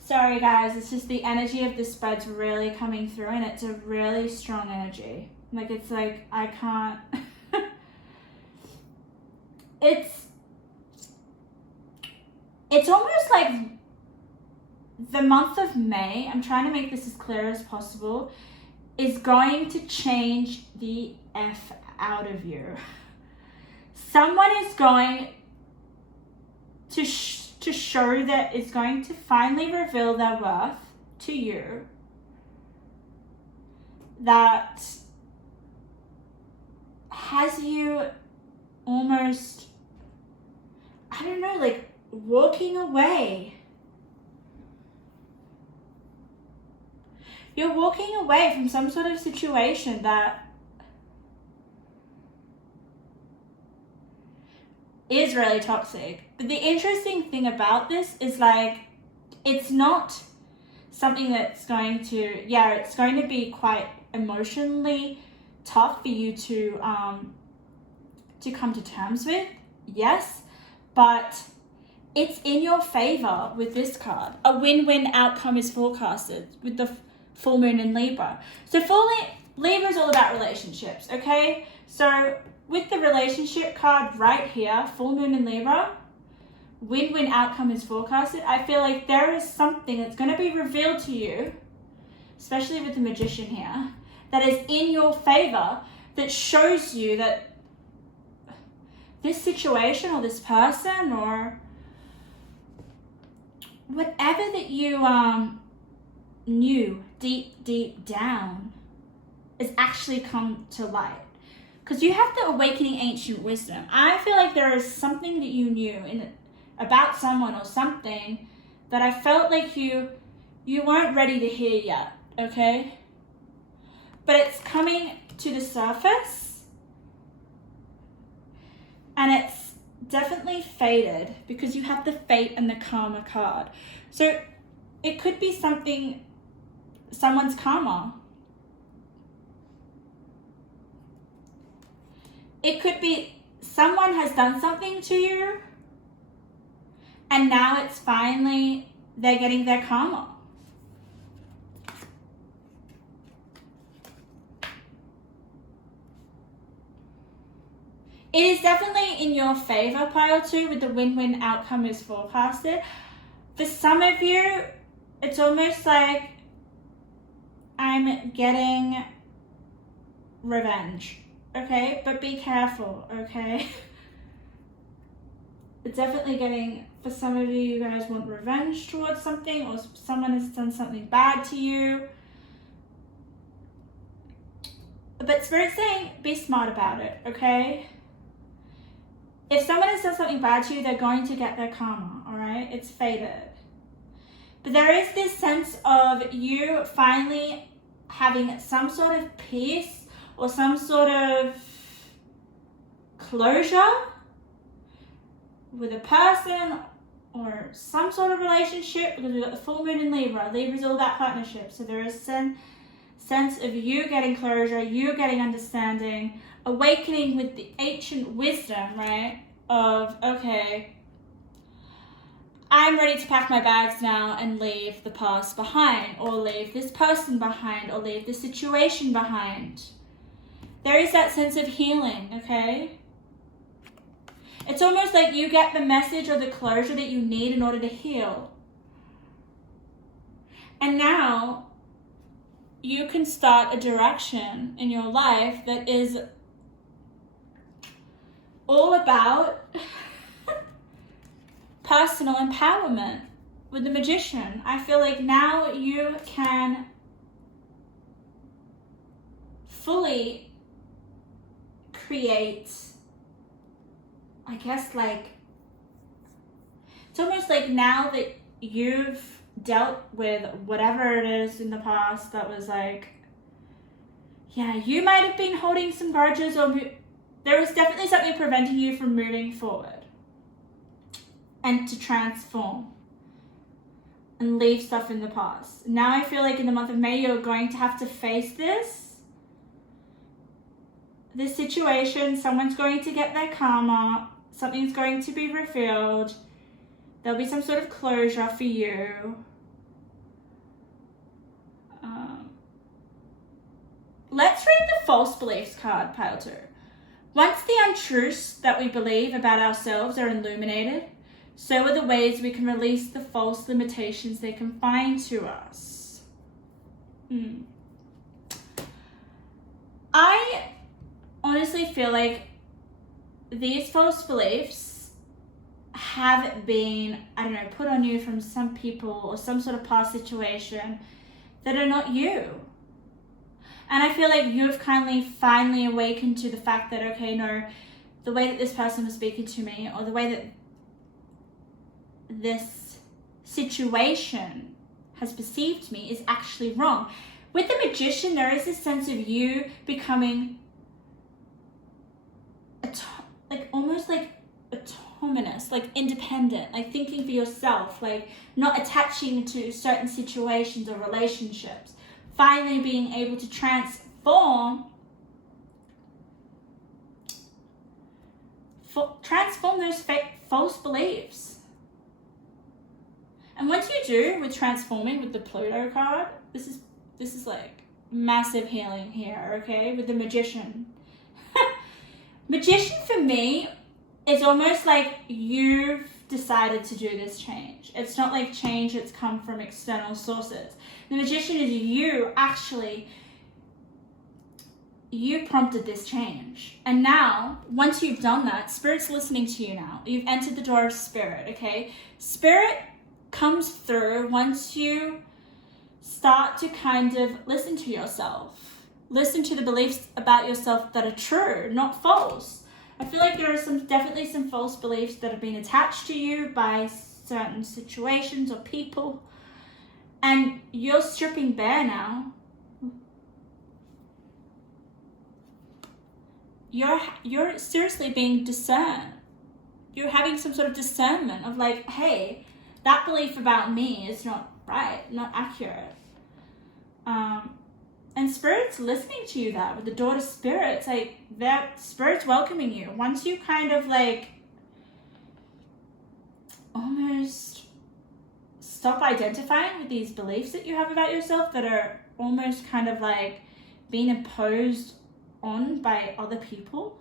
Sorry guys, it's just the energy of the spread's really coming through and it's a really strong energy. Like it's like, I can't, it's almost like the month of May, I'm trying to make this as clear as possible, is going to change the F out of you. Someone is going to show that is going to finally reveal their worth to you, that has you almost, I don't know, like walking away. You're walking away from some sort of situation that is really toxic. But the interesting thing about this is like, it's not something that's going to, yeah, it's going to be quite emotionally tough for you to come to terms with, yes, but it's in your favor with this card. A win-win outcome is forecasted with the full moon in Libra. So Libra is all about relationships, okay? So with the relationship card right here, full moon in Libra, win-win outcome is forecasted. I feel like there is something that's going to be revealed to you, especially with the Magician here, that is in your favor, that shows you that this situation or this person or whatever that you knew deep down is actually come to light. Because you have the awakening ancient wisdom. I feel like there is something that you knew about someone or something that I felt like you weren't ready to hear yet, okay? But it's coming to the surface and it's definitely faded because you have the Fate and the Karma card. So it could be someone's karma. It could be someone has done something to you and now it's finally, they're getting their karma. It is definitely in your favor, pile 2, with the win-win outcome is forecasted. For some of you, it's almost like I'm getting revenge, okay? But be careful, okay? It's definitely getting, for some of you, you guys want revenge towards something or someone has done something bad to you. But Spirit's saying be smart about it, okay? if someone has done something bad to you, they're going to get their karma, all right? It's fated. But there is this sense of you finally having some sort of peace or some sort of closure with a person or some sort of relationship, because we've got the full moon in Libra. Libra is all about partnership. So there is a sense of you getting closure, you getting understanding, awakening with the ancient wisdom, right? Of, okay, I'm ready to pack my bags now and leave the past behind, or leave this person behind, or leave this situation behind. There is that sense of healing, okay? It's almost like you get the message or the closure that you need in order to heal. And now you can start a direction in your life that is all about personal empowerment with the Magician. I feel like now you can fully create, I guess, like, it's almost like now that you've dealt with whatever it is in the past that was like, yeah, you might have been holding some grudges, or there was definitely something preventing you from moving forward and to transform and leave stuff in the past. Now I feel like in the month of May, you're going to have to face this situation. Someone's going to get their karma. Something's going to be revealed. There'll be some sort of closure for you. Let's read the false beliefs card, pile 2. Once the untruths that we believe about ourselves are illuminated, so are the ways we can release the false limitations they confine to us. I honestly feel like these false beliefs have been, I don't know, put on you from some people or some sort of past situation that are not you. And I feel like you've finally awakened to the fact that, okay, no, the way that this person was speaking to me, or the way that this situation has perceived me, is actually wrong. With the Magician, there is this sense of you becoming almost like autonomous, like independent, like thinking for yourself, like not attaching to certain situations or relationships. Finally being able to transform those false beliefs. And once you do, with transforming with the Pluto card, this is like massive healing here, okay, with the Magician. Magician for me is almost like you've decided to do this change. It's not like change that's come from external sources. The Magician is you prompted this change. And now, once you've done that, Spirit's listening to you now. You've entered the door of Spirit, okay? Spirit comes through once you start to kind of listen to yourself. Listen to the beliefs about yourself that are true, not false. I feel like there are definitely some false beliefs that have been attached to you by certain situations or people. And you're stripping bare now. You're seriously being discerned. You're having some sort of discernment of like, hey, that belief about me is not right, not accurate. And Spirit's listening to you that with the daughter Spirit. It's like that Spirit's welcoming you. Once you kind of like almost stop identifying with these beliefs that you have about yourself that are almost kind of like being imposed on by other people.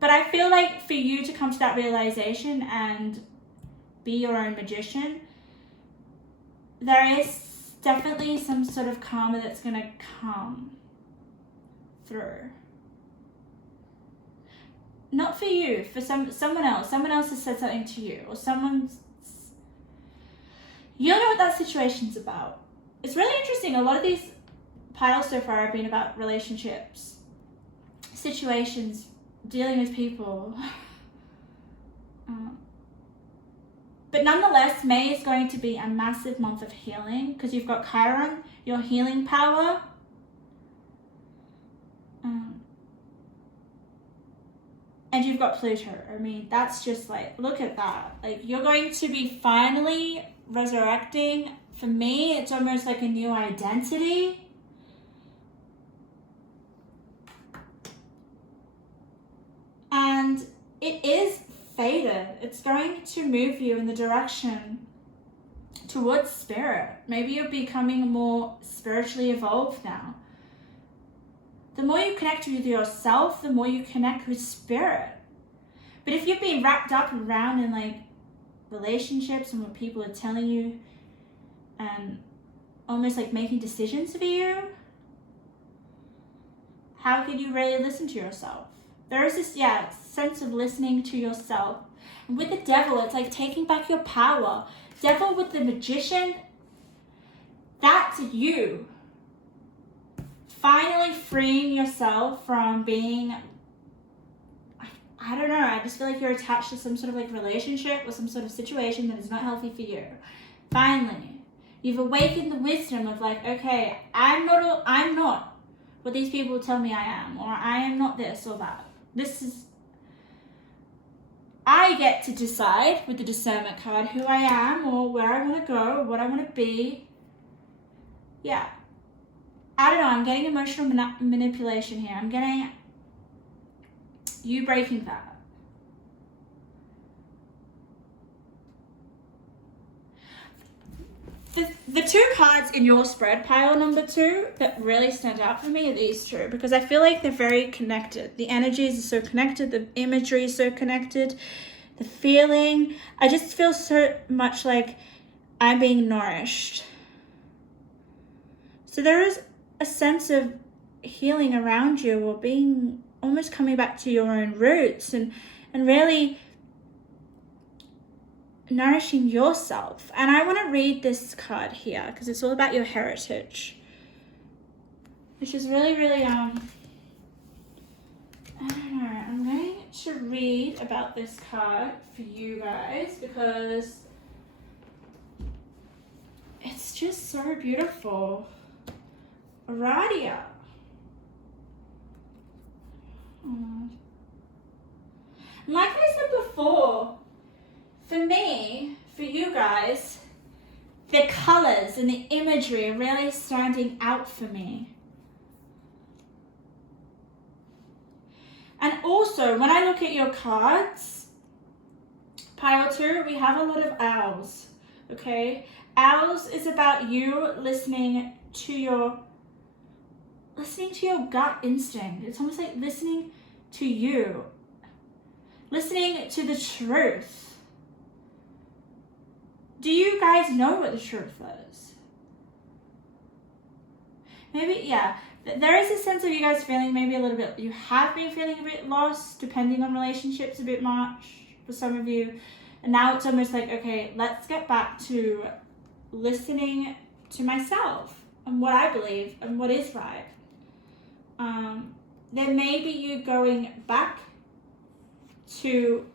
But I feel like for you to come to that realization and be your own magician, there is definitely some sort of karma that's going to come through. Not for you, for someone else. Someone else has said something to you, or you don't know what that situation's about. It's really interesting. A lot of these piles so far have been about relationships, situations, dealing with people. But nonetheless, May is going to be a massive month of healing because you've got Chiron, your healing power. And you've got Pluto. I mean, that's just like, look at that. Like, you're going to be finally resurrecting. For me, it's almost like a new identity. And it is fated. It's going to move you in the direction towards spirit. Maybe you're becoming more spiritually evolved now. The more you connect with yourself, the more you connect with spirit. But if you've been wrapped up around in like relationships and what people are telling you and almost like making decisions for you, how can you really listen to yourself? There is this, sense of listening to yourself. And with the devil, it's like taking back your power. Devil with the magician, that's you. Finally freeing yourself from being, I don't know, I just feel like you're attached to some sort of like relationship or some sort of situation that is not healthy for you. Finally, you've awakened the wisdom of like, okay, I'm not what these people tell me I am, or I am not this or that. I get to decide with the discernment card who I am or where I want to go or what I want to be. Yeah. I don't know, I'm getting emotional manipulation here. I'm getting you breaking that. The two cards in your spread pile number 2 that really stand out for me are these two, because I feel like they're very connected. The energies are so connected, the imagery is so connected, the feeling. I just feel so much like I'm being nourished. So there is a sense of healing around you, or being almost coming back to your own roots and really nourishing yourself. And I want to read this card here because it's all about your heritage, which is really, really, I don't know, I'm going to read about this card for you guys because it's just so beautiful. Alrighty. Like I said before, for me, for you guys, the colors and the imagery are really standing out for me. And also, when I look at your cards, pile 2, we have a lot of owls, okay? Owls is about you listening to your gut instinct. It's almost like listening to you, listening to the truth. Do you guys know what the truth is? Maybe, yeah. There is a sense of you guys feeling maybe a little bit, you have been feeling a bit lost, depending on relationships a bit much for some of you. And now it's almost like, okay, let's get back to listening to myself and what I believe and what is right. There may be you going back to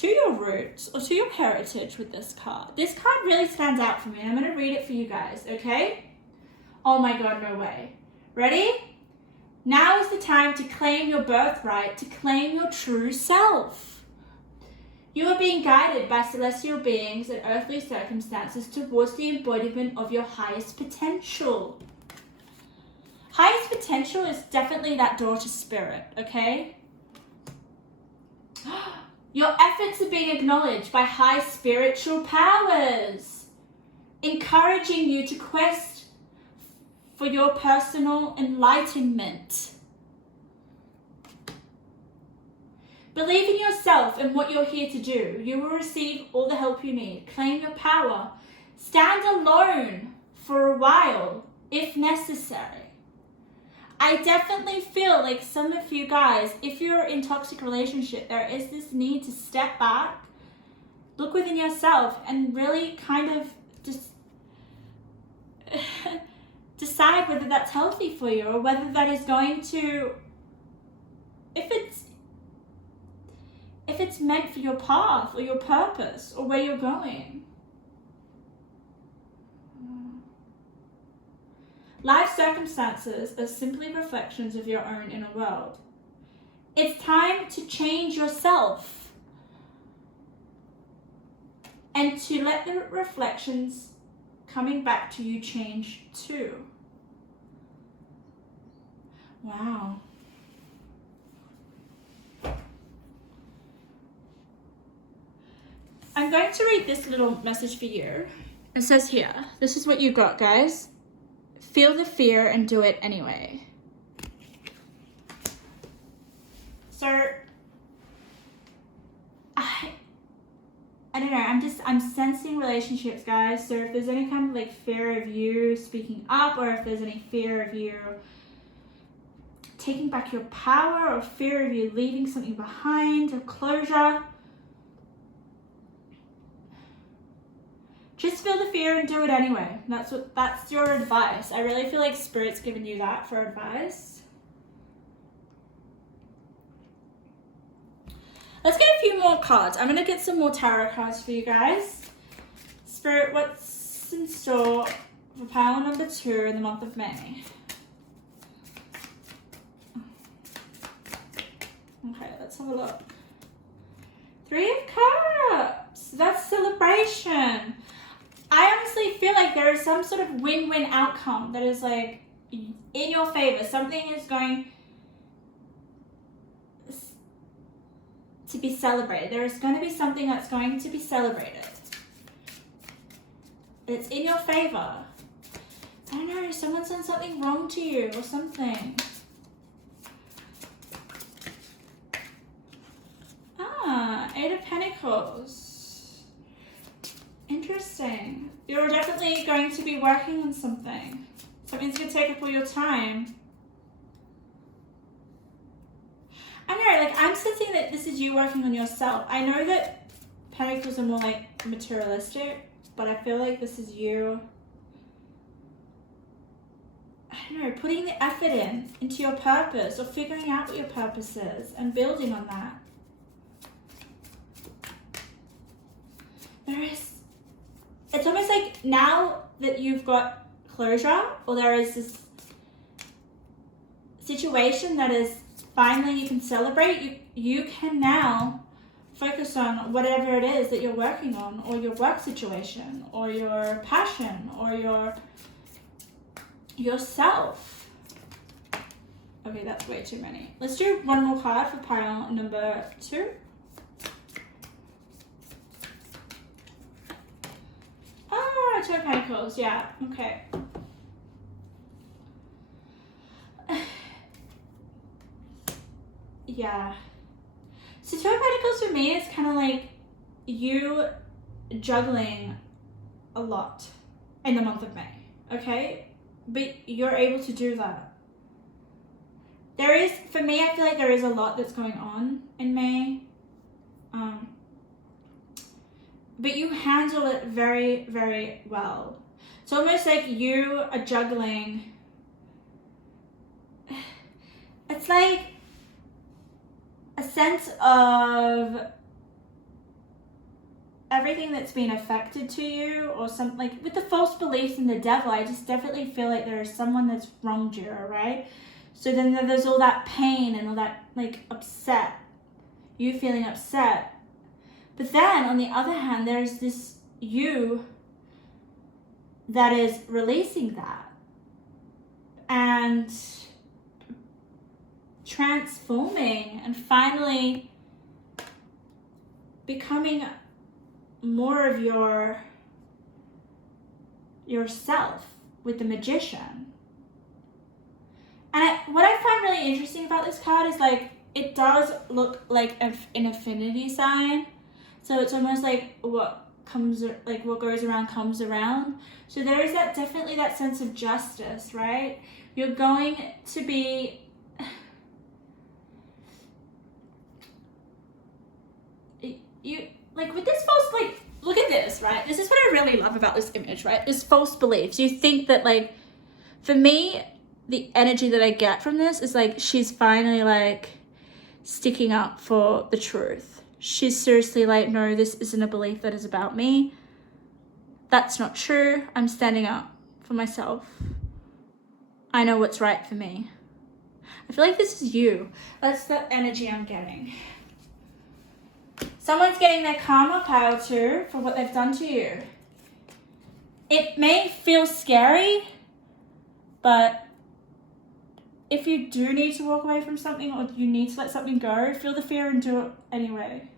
your roots or to your heritage with this card. This card really stands out for me, and I'm going to read it for you guys, okay? Oh my God, no way. Ready? Now is the time to claim your birthright, to claim your true self. You are being guided by celestial beings and earthly circumstances towards the embodiment of your highest potential. Highest potential is definitely that door to spirit, okay? Your efforts are being acknowledged by high spiritual powers, encouraging you to quest for your personal enlightenment. Believe in yourself and what you're here to do. You will receive all the help you need. Claim your power. Stand alone for a while, if necessary. I definitely feel like some of you guys, if you're in toxic relationship, there is this need to step back, look within yourself, and really kind of just decide whether that's healthy for you or whether that is going to if it's meant for your path or your purpose or where you're going. Life circumstances are simply reflections of your own inner world. It's time to change yourself and to let the reflections coming back to you change too. Wow. I'm going to read this little message for you. It says here, this is what you got, guys. Feel the fear and do it anyway. So, I don't know, I'm sensing relationships, guys. So if there's any kind of like fear of you speaking up, or if there's any fear of you taking back your power, or fear of you leaving something behind, or closure, just feel the fear and do it anyway. That's your advice. I really feel like Spirit's giving you that for advice. Let's get a few more cards. I'm gonna get some more tarot cards for you guys. Spirit, what's in store for pile number 2 in the month of May? Okay, let's have a look. 3 of Cups. That's celebration. I honestly feel like there is some sort of win-win outcome that is like in your favor. Something is going to be celebrated. There is going to be something that's going to be celebrated. It's in your favor. I don't know, someone's done something wrong to you or something. Eight of Pentacles. Interesting. You're definitely going to be working on something. Something's going to take up all your time. I know, like, I'm sensing that this is you working on yourself. I know that Pentacles are more like materialistic, but I feel like this is you, I don't know, putting the effort into your purpose, or figuring out what your purpose is and building on that. It's almost like now that you've got closure, or there is this situation that is finally you can celebrate, you can now focus on whatever it is that you're working on, or your work situation, or your passion, or yourself. Okay, that's way too many. Let's do one more card for pile number 2. Oh, 2 of Pentacles, yeah, okay. Yeah. So 2 of Pentacles for me is kind of like you juggling a lot in the month of May, okay? But you're able to do that. There is, for me, I feel like there is a lot that's going on in May. But you handle it very, very well. It's almost like you are juggling. It's like a sense of everything that's been affected to you, or something like with the false beliefs in the devil. I just definitely feel like there is someone that's wronged you, right? So then there's all that pain and all that like upset, you feeling upset. But then on the other hand, there's this you that is releasing that and transforming and finally becoming more of yourself with the Magician. And what I find really interesting about this card is like it does look like an infinity sign. So it's almost like what goes around comes around. So there is that definitely that sense of justice, right? You're going to be you like with this false, like, look at this, right? This is what I really love about this image, right? This false beliefs. You think that, like, for me, the energy that I get from this is like she's finally like sticking up for the truth. She's seriously like, no, this isn't a belief that is about me. That's not true. I'm standing up for myself. I know what's right for me. I feel like this is you. That's the energy I'm getting. Someone's getting their karma pile too for what they've done to you. It may feel scary, but if you do need to walk away from something or you need to let something go, feel the fear and do it anyway.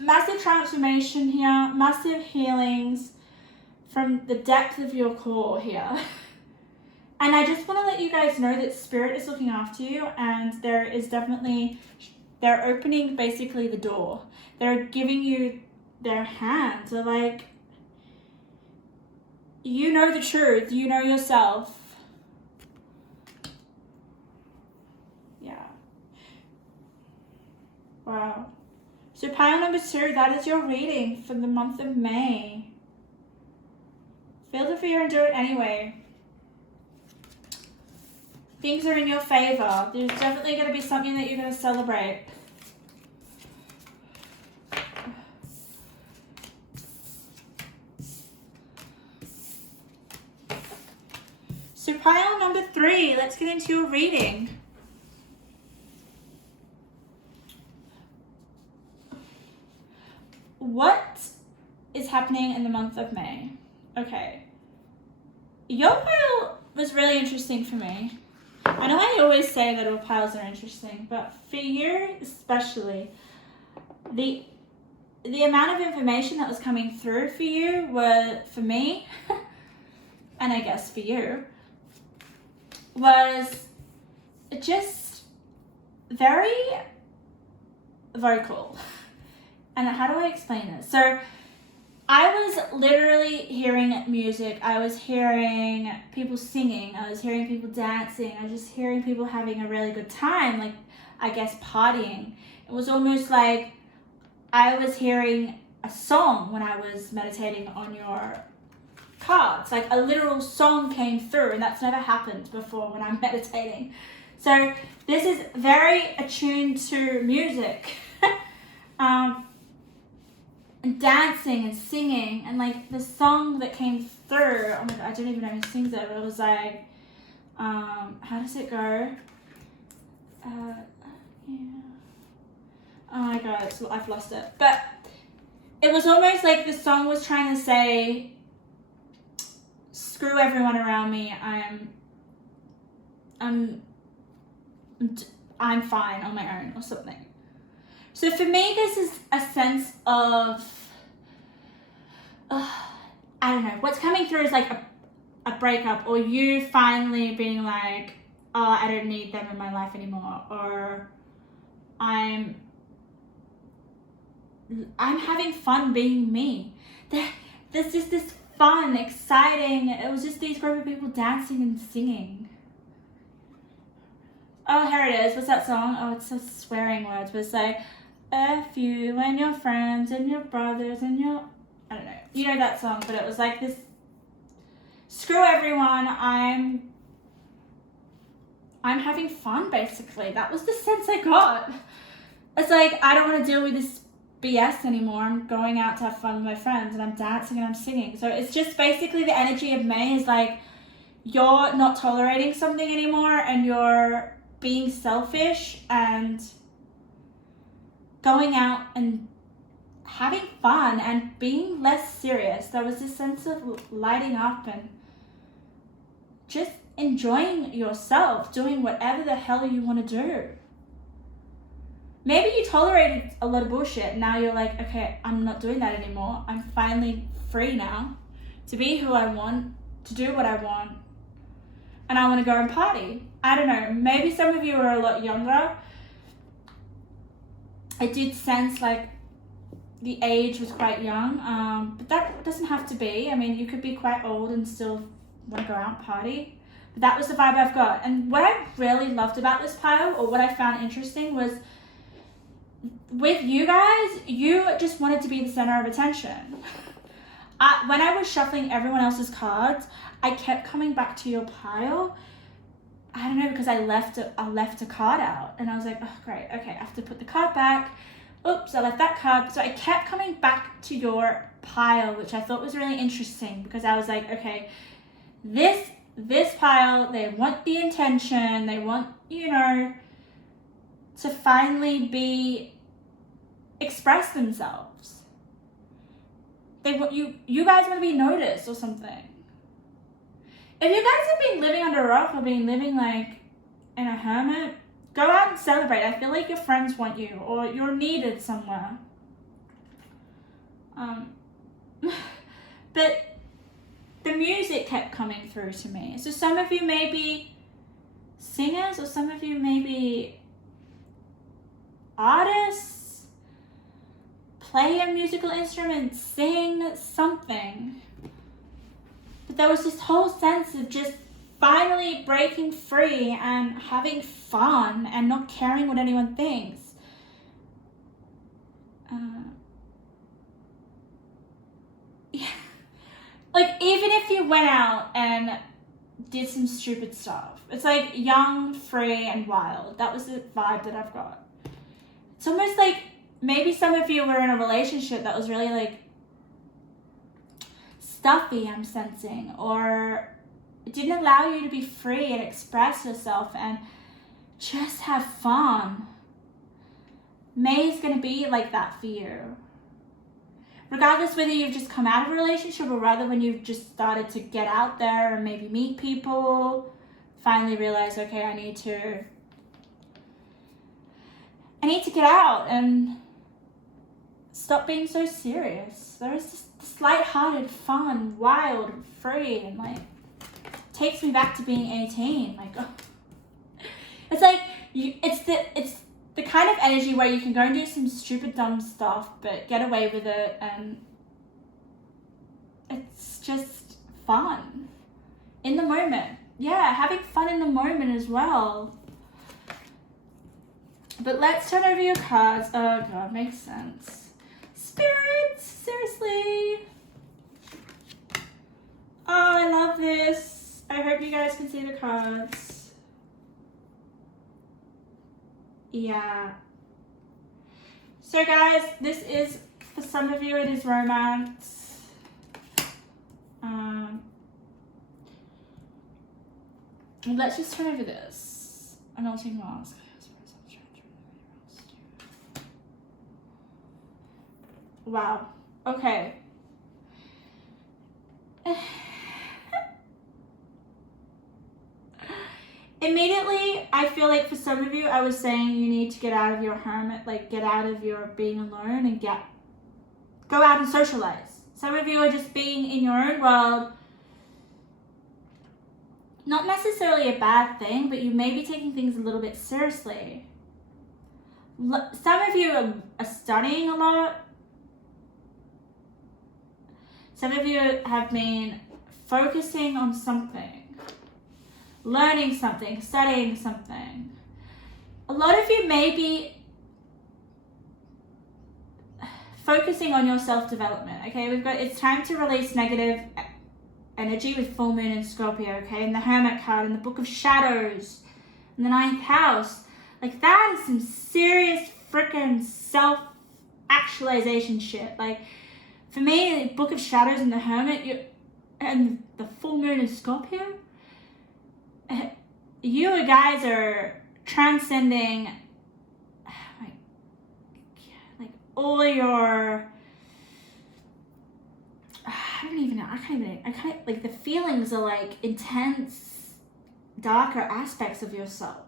Massive transformation here, massive healings from the depth of your core here. And I just want to let you guys know that Spirit is looking after you, and there is definitely, they're opening basically the door. They're giving you their hand. They're like, you know the truth, you know yourself. Yeah. Wow. So pile number 2, that is your reading for the month of May. Feel the fear and do it anyway. Things are in your favor. There's definitely going to be something that you're going to celebrate. So pile number 3, let's get into your reading. What is happening in the month of May? Okay. Your pile was really interesting for me. I know I always say that all piles are interesting, but for you especially, the amount of information that was coming through for you were, for me, and I guess for you, was just very vocal. And how do I explain this? So I was literally hearing music. I was hearing people singing. I was hearing people dancing. I was just hearing people having a really good time, like, I guess, partying. It was almost like I was hearing a song when I was meditating on your cards. Like a literal song came through, and that's never happened before when I'm meditating. So this is very attuned to music. And dancing and singing, and like the song that came through, oh my god, I don't even know who sings it, but it was like, how does it go? Yeah. Oh my god, I've lost it. But it was almost like the song was trying to say, screw everyone around me, I'm fine on my own, or something. So for me, this is a sense of, I don't know, what's coming through is like a breakup, or you finally being like, oh, I don't need them in my life anymore, or I'm having fun being me. There's just this fun, exciting, it was just these group of people dancing and singing. Oh, here it is. What's that song? Oh, it's a swearing words, but it's like, F you and your friends and your brothers and your, I don't know, you know that song, but it was like this, screw everyone, I'm having fun, basically. That was the sense I got. It's like, I don't want to deal with this BS anymore. I'm going out to have fun with my friends, and I'm dancing and I'm singing. So it's just basically the energy of May is like, you're not tolerating something anymore, and you're being selfish and going out and having fun and being less serious. There was this sense of lighting up and just enjoying yourself, doing whatever the hell you want to do. Maybe you tolerated a lot of bullshit, and now you're like, okay, I'm not doing that anymore. I'm finally free now to be who I want, to do what I want, and I want to go and party. I don't know, maybe some of you are a lot younger. I did sense like the age was quite young, but that doesn't have to be. I mean, you could be quite old and still want to go out and party. But that was the vibe I've got. And what I really loved about this pile, or what I found interesting, was with you guys, you just wanted to be the center of attention. When I was shuffling everyone else's cards, I kept coming back to your pile, I don't know, because I left a card out, and I was like, oh great, okay, I have to put the card back. Oops, I left that card. So I kept coming back to your pile, which I thought was really interesting, because I was like, okay, this pile, they want the intention, they want, you know, to finally express themselves. They want you guys want to be noticed or something. If you guys have been living under a rock or been living like in a hermit, go out and celebrate. I feel like your friends want you, or you're needed somewhere. But the music kept coming through to me. So some of you may be singers, or some of you may be artists, play a musical instrument, sing something. But there was this whole sense of just finally breaking free and having fun and not caring what anyone thinks. Yeah. Like, even if you went out and did some stupid stuff, it's like young, free, and wild. That was the vibe that I've got. It's almost like maybe some of you were in a relationship that was really like stuffy, I'm sensing, or it didn't allow you to be free and express yourself and just have fun. May is going to be like that for you. Regardless whether you've just come out of a relationship, or rather when you've just started to get out there and maybe meet people, finally realize, okay, I need to get out and stop being so serious. There is this lighthearted, fun, wild, free, and like takes me back to being 18. Like, oh. It's like it's the kind of energy where you can go and do some stupid, dumb stuff, but get away with it, and it's just fun in the moment. Yeah, having fun in the moment as well. But let's turn over your cards. Oh god, makes sense. Spirits, seriously. Oh, I love this. I hope you guys can see the cards. Yeah. So guys, this is, for some of you, it is romance. Let's just turn over this. An melting mask. Wow. Okay. Immediately, I feel like for some of you, I was saying you need to get out of your hermit, like get out of your being alone and go out and socialize. Some of you are just being in your own world. Not necessarily a bad thing, but you may be taking things a little bit seriously. Some of you are studying a lot. Some of you have been focusing on something, learning something, studying something. A lot of you may be focusing on your self-development, okay? It's time to release negative energy with full moon in Scorpio, okay? And the Hermit card and the Book of Shadows and the 9th house. Like, that is some serious freaking self-actualization shit. Like, for me, the Book of Shadows and the Hermit, and the full moon in Scorpio, you guys are transcending like all your, I can't, like, the feelings are like intense, darker aspects of yourself.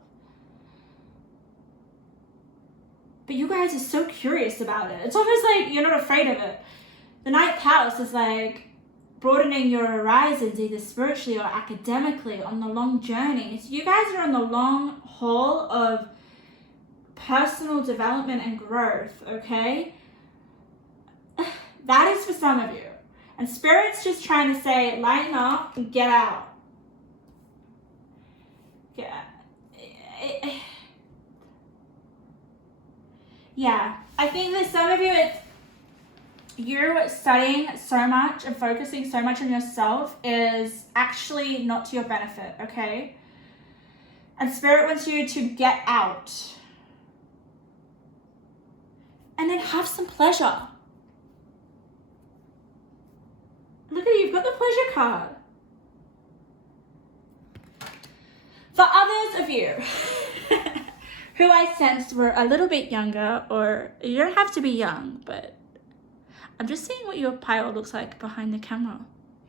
But you guys are so curious about it. It's almost like you're not afraid of it. The 9th house is like broadening your horizons, either spiritually or academically, on the long journey. So you guys are on the long haul of personal development and growth, okay? That is for some of you. And Spirit's just trying to say, lighten up and get out. Yeah. Yeah. I think that some of you, you're studying so much and focusing so much on yourself is actually not to your benefit, okay? And Spirit wants you to get out. And then have some pleasure. Look at you, you've got the pleasure card. For others of you who I sensed were a little bit younger, or you don't have to be young, but I'm just seeing what your pile looks like behind the camera.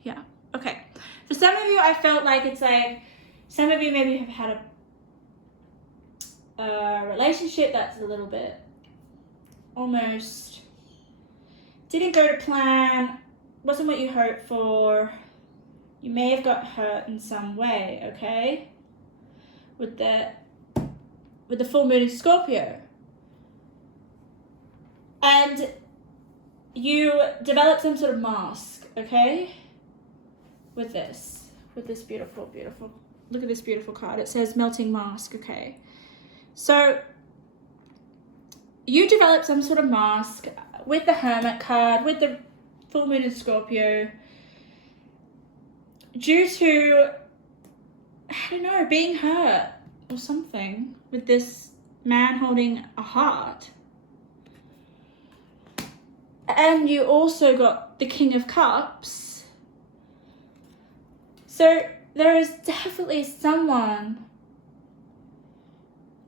Yeah, okay. For some of you, I felt like it's like, some of you maybe have had a relationship that's a little bit almost didn't go to plan, wasn't what you hoped for. You may have got hurt in some way, okay? With the full moon in Scorpio. And you developed some sort of mask, okay? With this beautiful, beautiful, look at this beautiful card. It says melting mask, okay? So you developed some sort of mask with the Hermit card, with the full moon in Scorpio, due to, I don't know, being hurt or something with this man holding a heart. And you also got the King of Cups. So there is definitely someone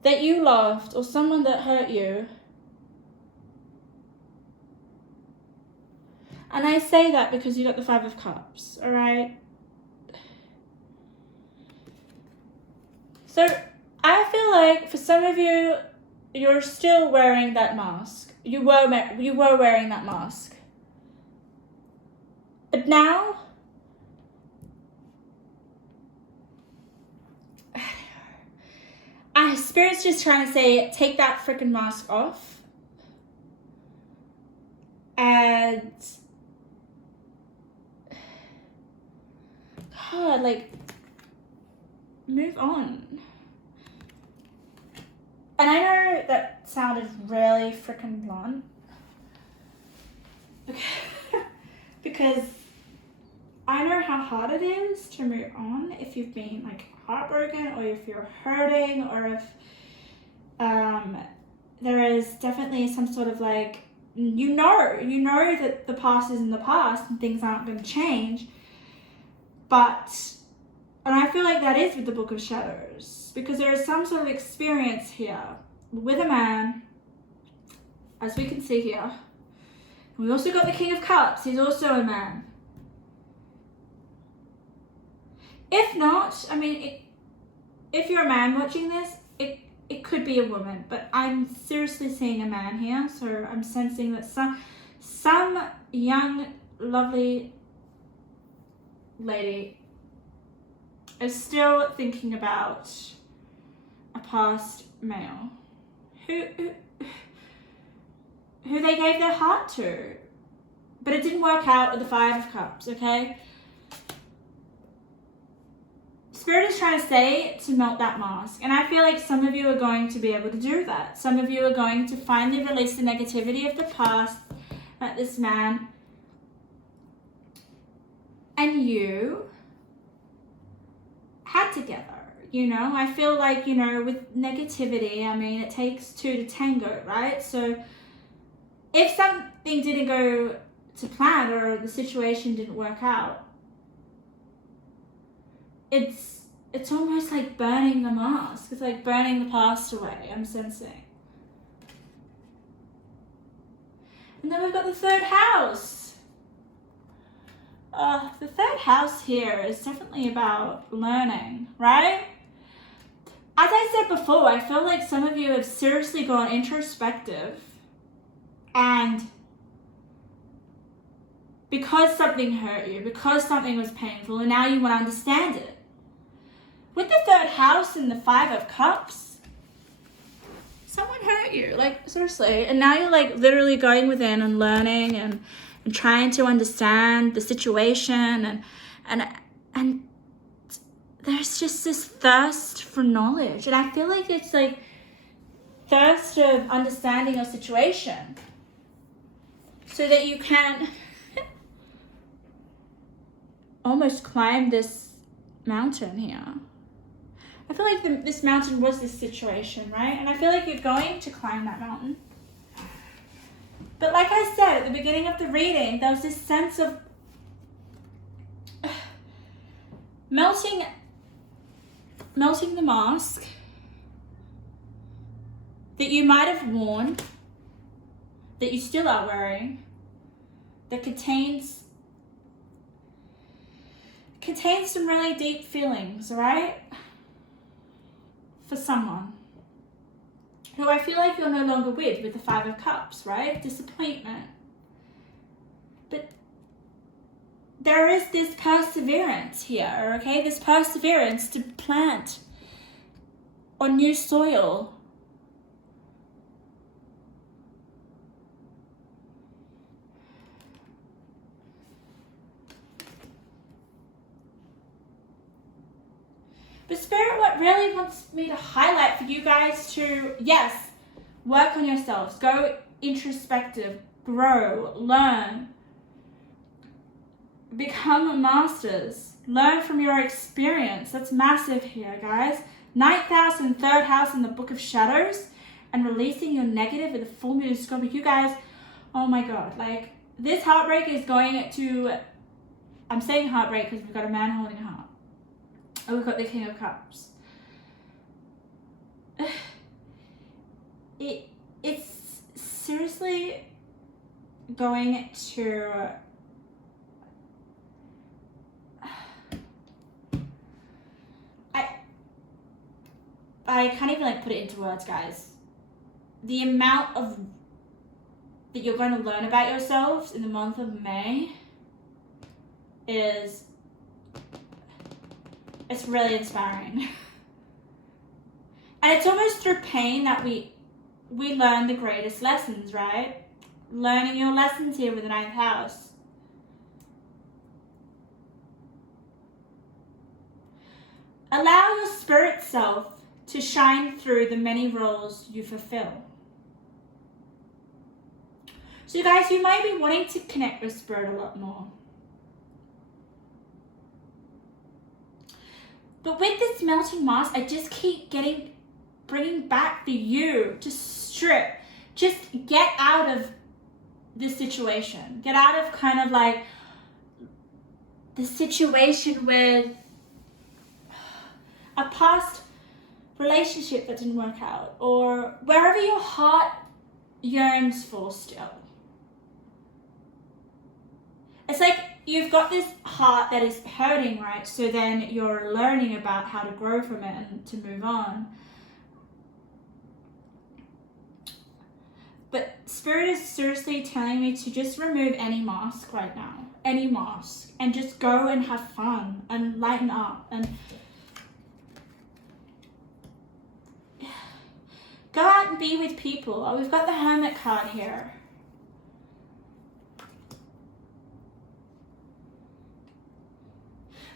that you loved or someone that hurt you. And I say that because you got the Five of Cups, all right? So I feel like for some of you, you're still wearing that mask. You were wearing that mask. But now, Spirit's just trying to say, take that freaking mask off. And God, like, move on. And I know that sounded really freaking blunt. Because I know how hard it is to move on if you've been like heartbroken, or if you're hurting, or if there is definitely some sort of like, you know that the past is in the past and things aren't going to change. But, and I feel like that is with the Book of Shadows, because there is some sort of experience here with a man, as we can see here. And we also got the King of Cups, he's also a man. If not, I mean, if you're a man watching this, it could be a woman, but I'm seriously seeing a man here, so I'm sensing that some young, lovely lady is still thinking about a past male who they gave their heart to, but it didn't work out with the Five of Cups, okay? Spirit is trying to say to melt that mask, and I feel like some of you are going to be able to do that. Some of you are going to finally release the negativity of the past at this man, and you had together, you know? I feel like, you know, with negativity, I mean, it takes two to tango, right? So if something didn't go to plan, or the situation didn't work out, it's almost like burning the mask. It's like burning the past away, I'm sensing. And then we've got the third house. The third house here is definitely about learning, right? As I said before, I feel like some of you have seriously gone introspective, and because something hurt you, because something was painful, and now you want to understand it. With the third house and the Five of Cups, someone hurt you, like seriously, and now you're like literally going within and learning and trying to understand the situation, and there's just this thirst for knowledge, and I feel like it's like thirst of understanding your situation so that you can almost climb this mountain here. I feel like this mountain was this situation, right? And I feel like you're going to climb that mountain. But like I said at the beginning of the reading, there was this sense of melting the mask that you might have worn, that you still are wearing, that contains some really deep feelings, right? For someone who I feel like you're no longer with the Five of Cups, right? Disappointment. But there is this perseverance here, okay? This perseverance to plant on new soil. But Spirit, what really wants me to highlight for you guys to, yes, work on yourselves, go introspective, grow, learn, become masters, learn from your experience. That's massive here, guys. 9th house and 3rd house in the Book of Shadows, and releasing your negative with the full moon Scorpio. You guys, oh my God, like this heartbreak is going to, I'm saying heartbreak because we've got a man holding a heart. Oh, we've got the King of Cups. It's seriously going to I can't even like put it into words, guys. The amount of that you're going to learn about yourselves in the month of May is, it's really inspiring. And it's almost through pain that we learn the greatest lessons, right? Learning your lessons here with the 9th house. Allow your spirit self to shine through the many roles you fulfill. So you guys, you might be wanting to connect with spirit a lot more. But with this melting mask, I just keep bringing back for you to strip, just get out of this situation. Get out of kind of like the situation with a past relationship that didn't work out, or wherever your heart yearns for still. It's like you've got this heart that is hurting, right? So then you're learning about how to grow from it and to move on. But Spirit is seriously telling me to just remove any mask right now. Any mask. And just go and have fun and lighten up and go out and be with people. Oh, we've got the Hermit card here.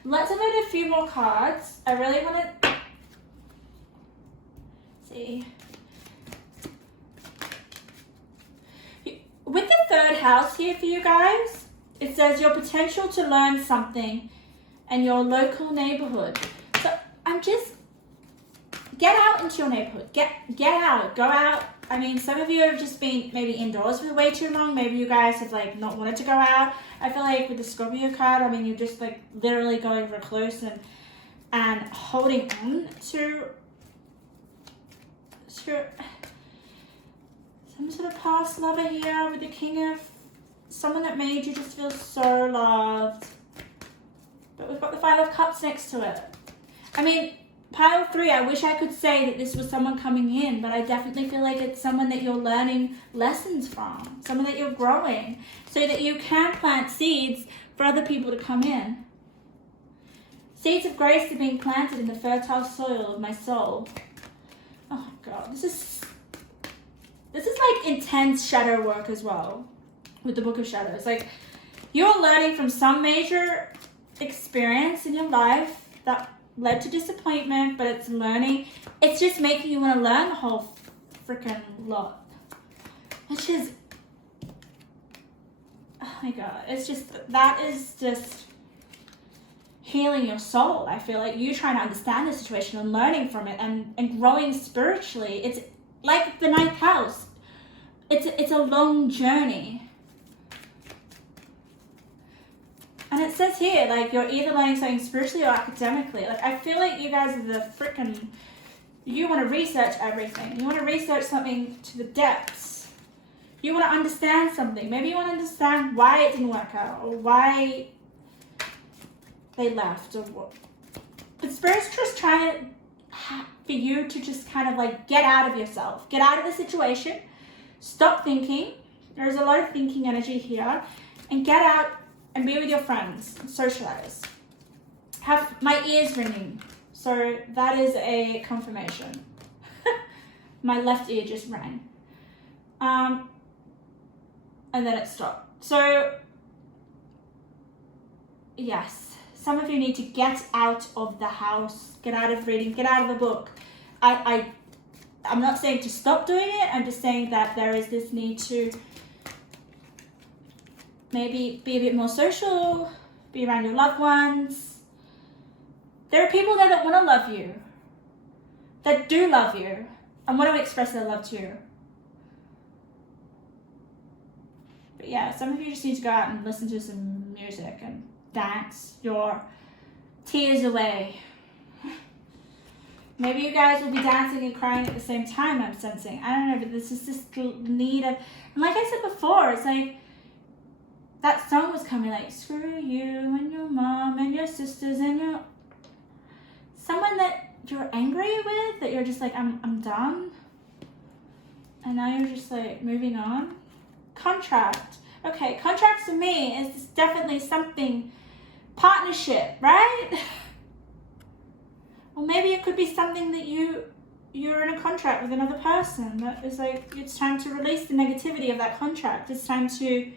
Let's have a few more cards. I really want to see. With the 3rd house here for you guys, it says your potential to learn something and your local neighborhood. So I'm just, get out into your neighborhood. Get out. Go out. I mean, some of you have just been maybe indoors for way too long. Maybe you guys have like not wanted to go out. I feel like with the Scorpio card, I mean, you're just like literally going recluse and holding on to some sort of past lover here with the King of, someone that made you just feel so loved. But we've got the 5 of Cups next to it. I mean, pile 3, I wish I could say that this was someone coming in, but I definitely feel like it's someone that you're learning lessons from, someone that you're growing, so that you can plant seeds for other people to come in. Seeds of grace are being planted in the fertile soil of my soul. Oh my God, this is like intense shadow work as well with the Book of Shadows. Like, you're learning from some major experience in your life that led to disappointment, but it's learning. It's just making you want to learn the whole freaking lot. Which is, oh my God, it's just, that is just, healing your soul. I feel like you trying to understand the situation and learning from it and growing spiritually. It's like the ninth house. It's a long journey. And it says here, like, you're either learning something spiritually or academically. Like, I feel like you guys are the freaking, you want to research everything. You want to research something to the depths. You want to understand something. Maybe you want to understand why it didn't work out, or why they left, or what. But Spirit's just trying for you to just kind of like get out of yourself. Get out of the situation. Stop thinking. There's a lot of thinking energy here. And get out and be with your friends. Socialize. Have my ears ringing. So that is a confirmation. My left ear just rang. And then it stopped. So, yes. Some of you need to get out of the house. Get out of reading. Get out of the book. I'm not saying to stop doing it. I'm just saying that there is this need to maybe be a bit more social. Be around your loved ones. There are people there that want to love you. That do love you. And want to express their love to you. But yeah, some of you just need to go out and listen to some music and dance your tears away. Maybe you guys will be dancing and crying at the same time, I'm sensing. I don't know, but this is this need of... And like I said before, it's like... That song was coming like, screw you and your mom and your sisters and your... Someone that you're angry with, that you're just like, I'm done. And now you're just like, moving on. Contract. Okay, contracts for me is definitely something... Partnership, right? Or maybe it could be something that you're in a contract with another person. That is like, it's time to release the negativity of that contract. It's time to,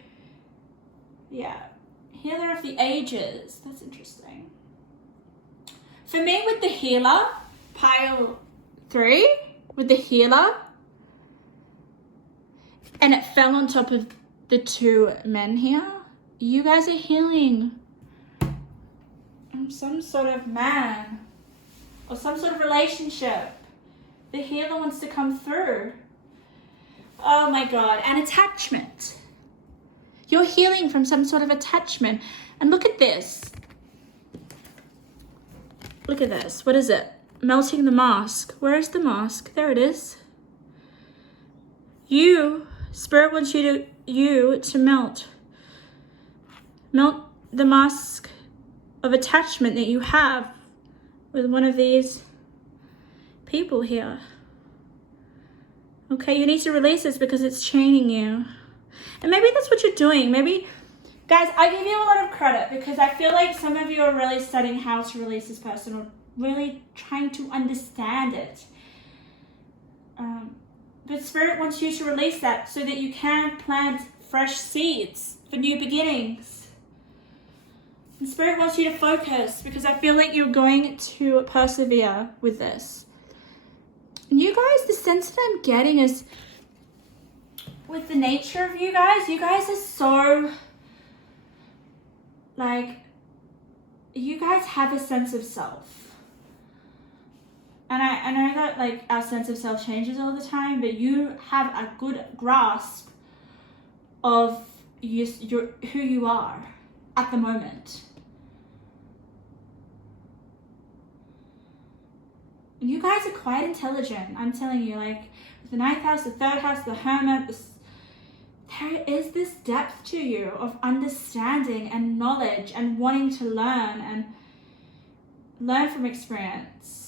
yeah. Healer of the ages. That's interesting. For me, with the healer, pile 3, with the healer, and it fell on top of the 2 men here. You guys are healing some sort of man or some sort of relationship. The healer wants to come through. Oh my God. And attachment. You're healing from some sort of attachment. And look at this. Look at this. What is it? Melting the mask. Where is the mask? There it is. Spirit wants you to melt. Melt the mask of attachment that you have with one of these people here. Okay, you need to release this because it's chaining you. And maybe that's what you're doing. Maybe, guys, I give you a lot of credit because I feel like some of you are really studying how to release this person or really trying to understand it. But Spirit wants you to release that so that you can plant fresh seeds for new beginnings. And Spirit wants you to focus because I feel like you're going to persevere with this. And you guys, the sense that I'm getting is with the nature of you guys are so, like, you guys have a sense of self. And I know that, like, our sense of self changes all the time, but you have a good grasp of who you are at the moment. You guys are quite intelligent. I'm telling you, like, the 9th house, the 3rd house, the hermit, there is this depth to you of understanding and knowledge and wanting to learn and learn from experience.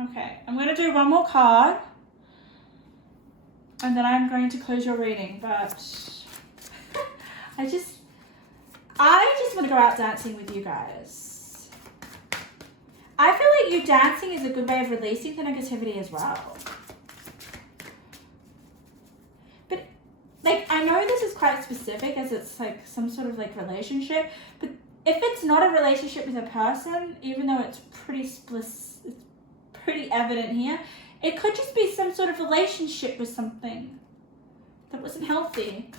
Okay, I'm going to do one more card and then I'm going to close your reading, but I just want to go out dancing with you guys. I feel like you dancing is a good way of releasing the negativity as well. But, like, I know this is quite specific as it's like some sort of like relationship, but if it's not a relationship with a person, even though it's pretty evident here, it could just be some sort of relationship with something that wasn't healthy.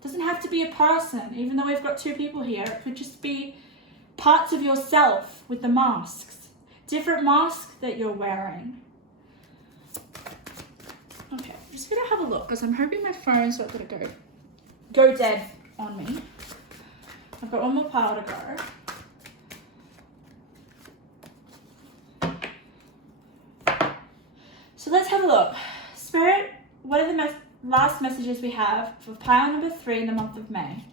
It doesn't have to be a person, even though we've got 2 people here. It could just be parts of yourself with the masks. Different masks that you're wearing. Okay, I'm just gonna have a look because I'm hoping my phone's not gonna go dead on me. I've got one more pile to go. So let's have a look. Spirit, what are the last messages we have for pile number 3 in the month of May?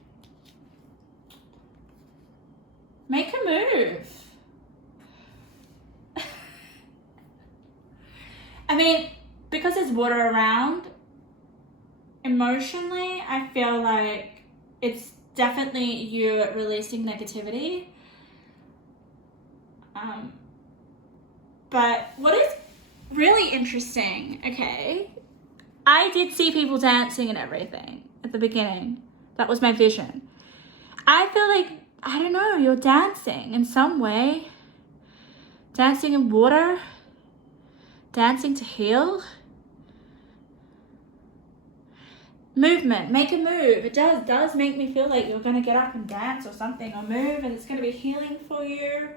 Make a move. I mean, because there's water around, emotionally, I feel like it's definitely you releasing negativity. But what is really interesting, okay, I did see people dancing and everything at the beginning. That was my vision. I feel like, I don't know, you're dancing in some way. Dancing in water. Dancing to heal. Movement, make a move. It does make me feel like you're gonna get up and dance or something, or move, and it's gonna be healing for you.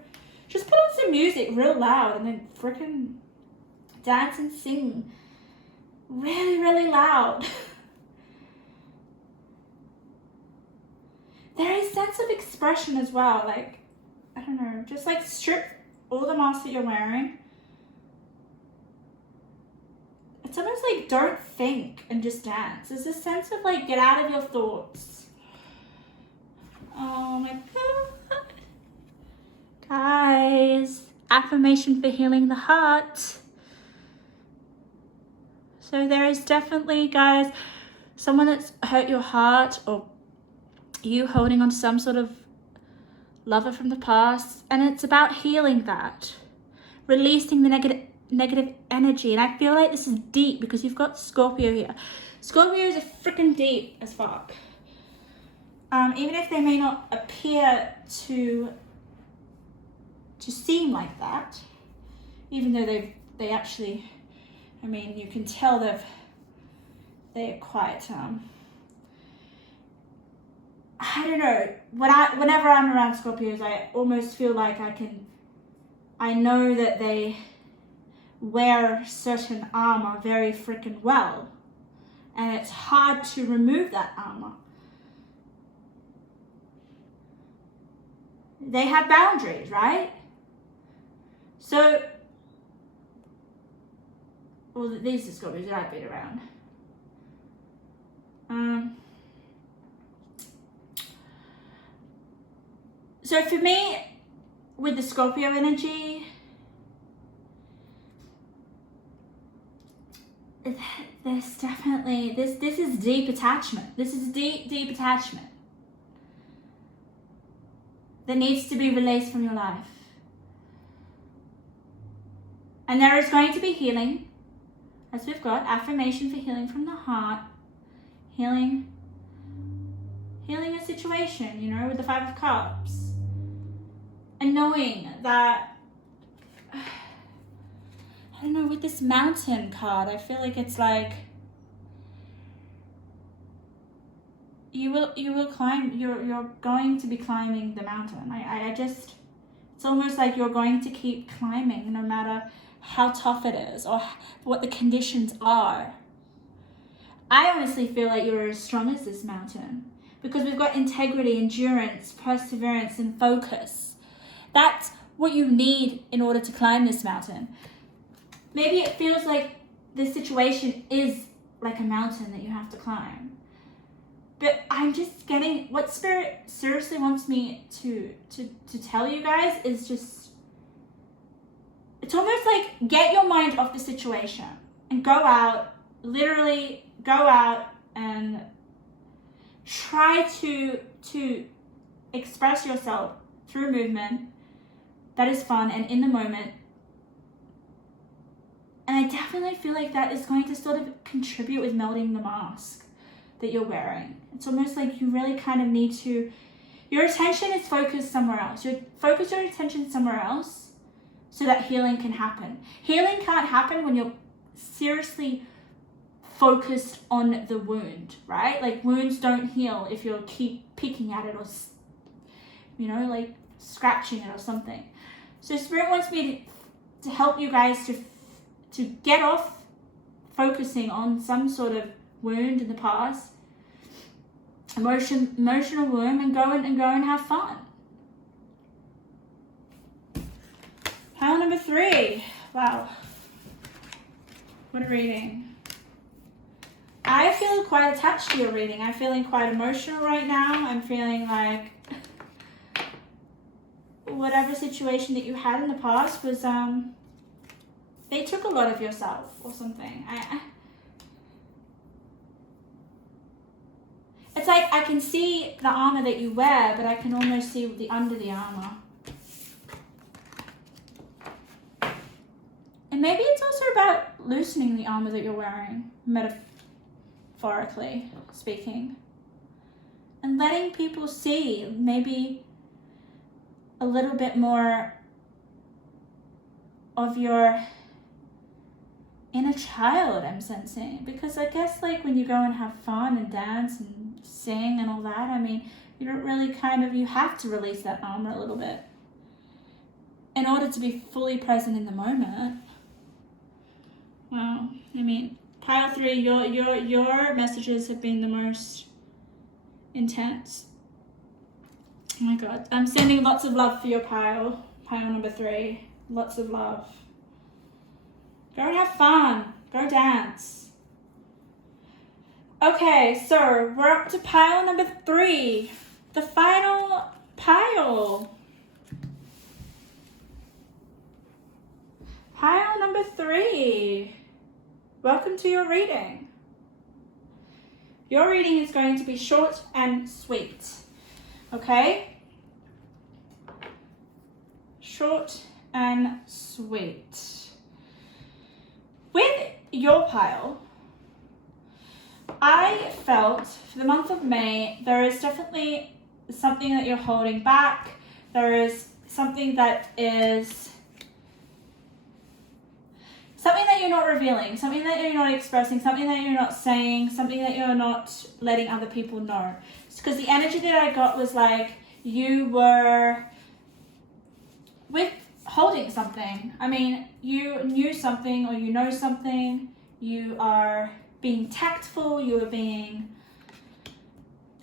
Just put on some music real loud and then freaking dance and sing really, really loud. There is a sense of expression as well, like, I don't know, just like strip all the masks that you're wearing. It's almost like don't think and just dance. There's a sense of like get out of your thoughts. Oh my God. Guys, affirmation for healing the heart. So there is definitely, guys, someone that's hurt your heart, or you holding on to some sort of lover from the past, and it's about healing that, releasing the negative energy. And I feel like this is deep because you've got Scorpio here. Scorpios are freaking deep as fuck. Even if they may not appear to seem like that, even though they actually, I mean, you can tell they're quite I don't know, whenever I'm around Scorpios, I almost feel like I know that they wear certain armor very freaking well, and it's hard to remove that armor. They have boundaries, right? So, well, these are Scorpios that I've been around. So for me, with the Scorpio energy, there's definitely, this is deep attachment. This is deep attachment that needs to be released from your life. And there is going to be healing, as we've got, affirmation for healing from the heart, healing a situation, you know, with the 5 of Cups. And knowing that, I don't know, with this mountain card, I feel like it's like, you will climb, you're going to be climbing the mountain. I just, it's almost like you're going to keep climbing no matter how tough it is or what the conditions are. I honestly feel like you're as strong as this mountain because we've got integrity, endurance, perseverance, and focus. That's what you need in order to climb this mountain. Maybe it feels like this situation is like a mountain that you have to climb. But I'm just getting, what Spirit seriously wants me to tell you guys is just, it's almost like get your mind off the situation and go out, literally go out and try to express yourself through movement that is fun and in the moment. And I definitely feel like that is going to sort of contribute with melting the mask that you're wearing. It's almost like you really kind of need to, your attention is focused somewhere else. You focus your attention somewhere else so that healing can happen. Healing can't happen when you're seriously focused on the wound, right? Like wounds don't heal if you keep picking at it or, you know, like scratching it or something. So Spirit wants me to help you guys to get off focusing on some sort of wound in the past, emotional wound, and go and have fun. Pile number 3. Wow. What a reading. I feel quite attached to your reading. I'm feeling quite emotional right now. I'm feeling like whatever situation that you had in the past was, they took a lot of yourself or something. It's like I can see the armor that you wear, but I can almost see the under the armor. And maybe it's also about loosening the armor that you're wearing, metaphorically speaking. And letting people see maybe a little bit more of your inner child, I'm sensing. Because I guess like when you go and have fun and dance and sing and all that, I mean, you don't really you have to release that armor a little bit in order to be fully present in the moment. Wow, I mean, pile 3, your messages have been the most intense. Oh my God, I'm sending lots of love for your pile number 3. Lots of love. Go and have fun. Go dance. Okay, so we're up to pile number 3. The final pile. Pile number 3. Welcome to your reading. Your reading is going to be short and sweet. Okay? Short and sweet. With your pile, I felt for the month of May, there is definitely something that you're holding back. There is something that is something that you're not revealing, something that you're not expressing, something that you're not saying, something that you're not letting other people know. Because the energy that I got was like you were withholding something. I mean, you knew something or you know something. You are being tactful. You are being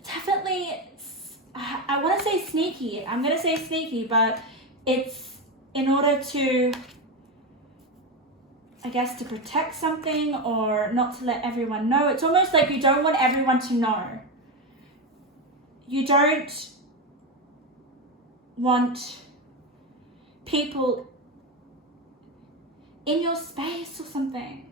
definitely, I want to say sneaky. I'm going to say sneaky, but it's in order to, I guess, to protect something or not to let everyone know. It's almost like you don't want everyone to know. You don't want people in your space or something.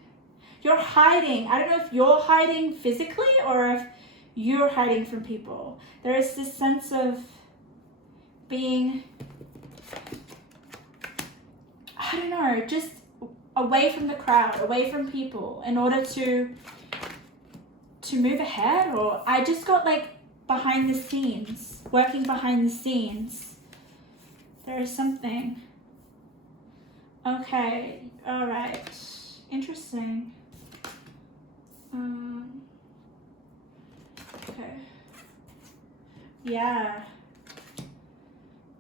You're hiding. I don't know if you're hiding physically or if you're hiding from people. There is this sense of being, I don't know, just away from the crowd, away from people in order to move ahead. Or I just got like behind the scenes, working behind the scenes. There is something. Okay, all right, interesting. Okay. Yeah.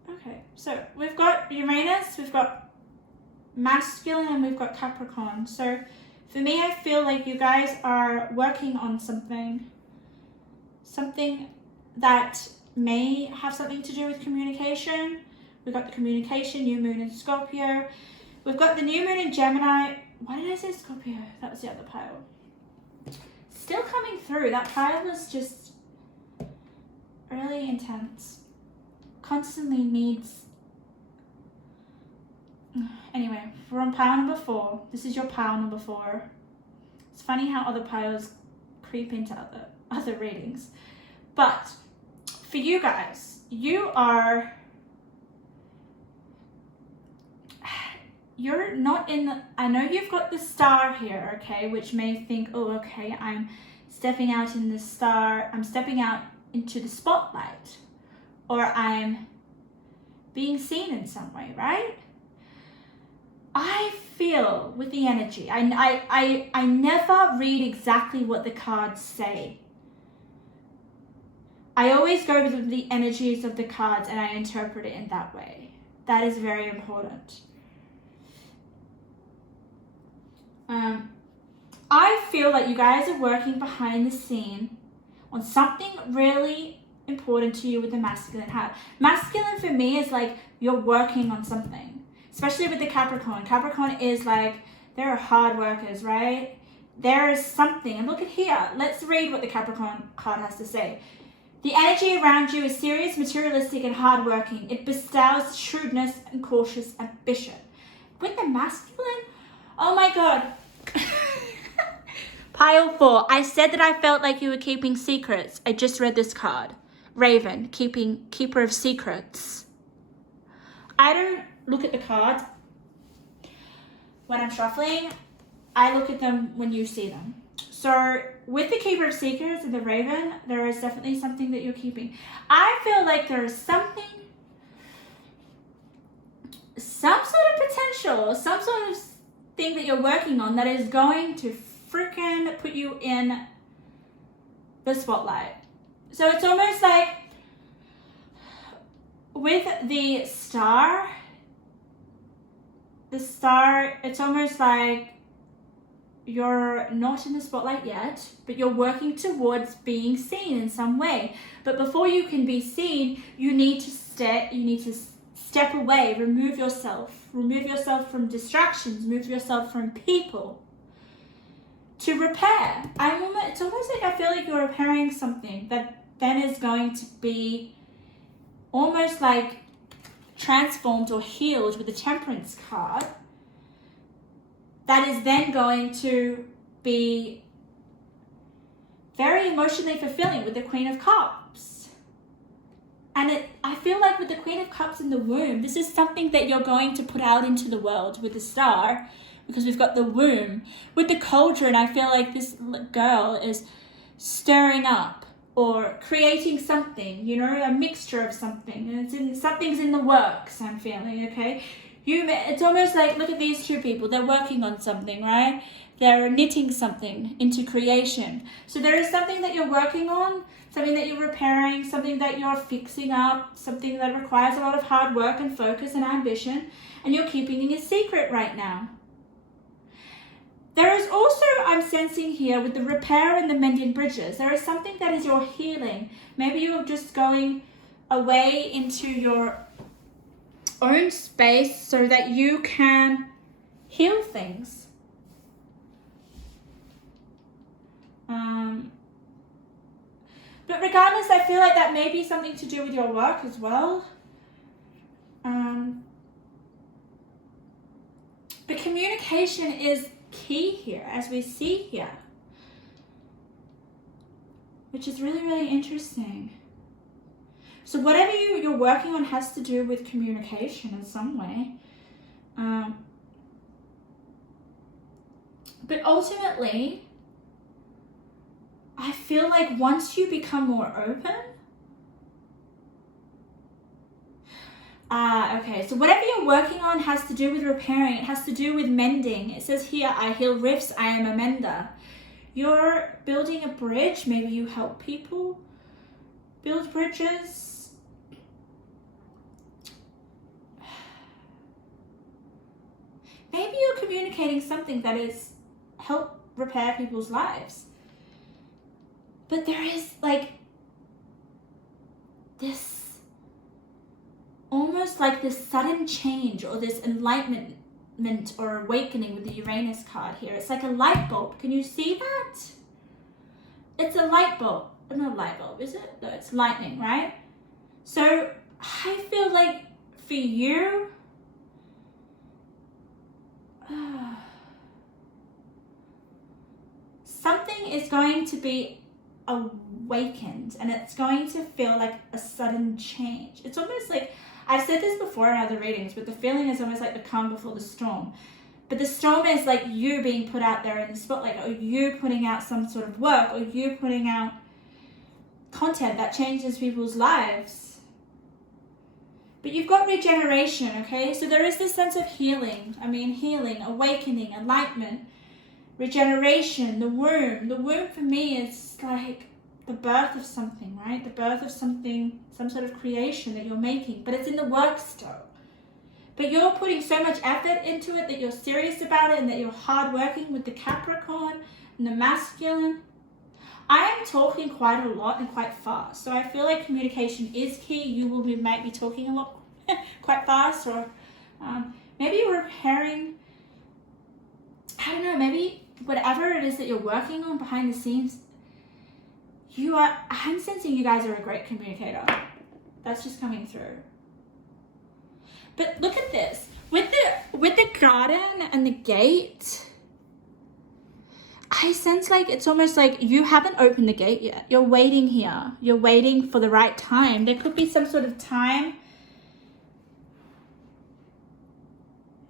Okay, so we've got Uranus, we've got masculine, and we've got Capricorn. So for me, I feel like you guys are working on something that may have something to do with communication. We've got the communication, new moon in Scorpio. We've got the new moon in Gemini. Why did I say Scorpio? That was the other pile. Still coming through. That pile was just really intense. Constantly needs. Anyway, we're on pile number 4. This is your pile number 4. It's funny how other piles creep into other readings. But for you guys, you're not in the, I know you've got the star here, okay, which may think, oh, okay, I'm stepping out in the star, I'm stepping out into the spotlight, or I'm being seen in some way, right? I feel with the energy, I never read exactly what the cards say. I always go with the energies of the cards and I interpret it in that way. That is very important. I feel like you guys are working behind the scene on something really important to you with the masculine heart. Masculine for me is like you're working on something, especially with the Capricorn. Capricorn is like, they're hard workers, right? There is something, and look at here. Let's read what the Capricorn card has to say. The energy around you is serious, materialistic, and hardworking. It bestows shrewdness and cautious ambition. With the masculine, oh my God. Pile 4. I said that I felt like you were keeping secrets. I just read this card. Raven, keeper of secrets. I don't look at the cards when I'm shuffling. I look at them when you see them. So with the keeper of secrets and the Raven, there is definitely something that you're keeping. I feel like there is something, some sort of potential, some sort of thing that you're working on that is going to freaking put you in the spotlight. So it's almost like with the star, it's almost like you're not in the spotlight yet, but you're working towards being seen in some way. But before you can be seen, you need to step away, remove yourself from distractions, remove yourself from people to repair. It's almost like I feel like you're repairing something that then is going to be almost like transformed or healed with the Temperance card. That is then going to be very emotionally fulfilling with the Queen of Cups. And I feel like with the Queen of Cups in the womb, this is something that you're going to put out into the world with the star, because we've got the womb. With the cauldron, I feel like this girl is stirring up or creating something, a mixture of something. And something's in the works, I'm feeling, okay? It's almost like, look at these two people. They're working on something, right? They're knitting something into creation. So there is something that you're working on, something that you're repairing, something that you're fixing up, something that requires a lot of hard work and focus and ambition, and you're keeping it a secret right now. There is also, I'm sensing here, with the repair and the mending bridges, there is something that is your healing. Maybe you're just going away into your own space so that you can heal things. But regardless, I feel like that may be something to do with your work as well. But communication is key here, as we see here, which is really, really interesting. So whatever you're working on has to do with communication in some way. But ultimately, I feel like once you become more open, okay, so whatever you're working on has to do with repairing. It has to do with mending. It says here, I heal rifts, I am a mender. You're building a bridge. Maybe you help people build bridges. Maybe you're communicating something that is help repair people's lives. But there is like this, almost like this sudden change or this enlightenment or awakening with the Uranus card here. It's like a light bulb. Can you see that? It's a light bulb. Not a light bulb, is it? No, it's lightning, right? So I feel like for you, something is going to be awakened and it's going to feel like a sudden change. It's almost like, I've said this before in other readings, but the feeling is almost like the calm before the storm. But the storm is like you being put out there in the spotlight, or you putting out some sort of work, or you putting out content that changes people's lives. But you've got regeneration, okay? So there is this sense of healing. I mean, healing, awakening, enlightenment, regeneration, the womb. The womb for me is like the birth of something, right? The birth of something, some sort of creation that you're making. But it's in the work still. But you're putting so much effort into it that you're serious about it and that you're hardworking with the Capricorn and the masculine. I am talking quite a lot and quite fast. So I feel like communication is key. You might be talking a lot quite fast, or maybe you're repairing, I don't know, maybe whatever it is that you're working on behind the scenes. I'm sensing you guys are a great communicator. That's just coming through. But look at this. With the garden and the gate, I sense like it's almost like you haven't opened the gate yet. You're waiting here. You're waiting for the right time. There could be some sort of time.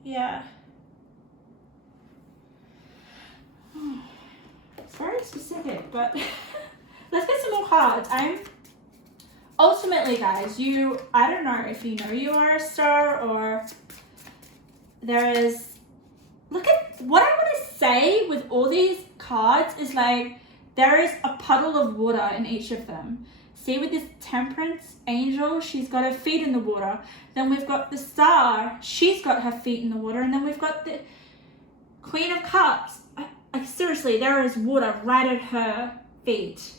Yeah. It's very specific, but let's get some more cards. Ultimately, guys, I don't know if you know you are a star, or there is, look at what I want to say with all these cards is like, there is a puddle of water in each of them. See, with this Temperance angel, she's got her feet in the water. Then we've got the Star, she's got her feet in the water. And then we've got the Queen of Cups. Like seriously, there is water right at her feet.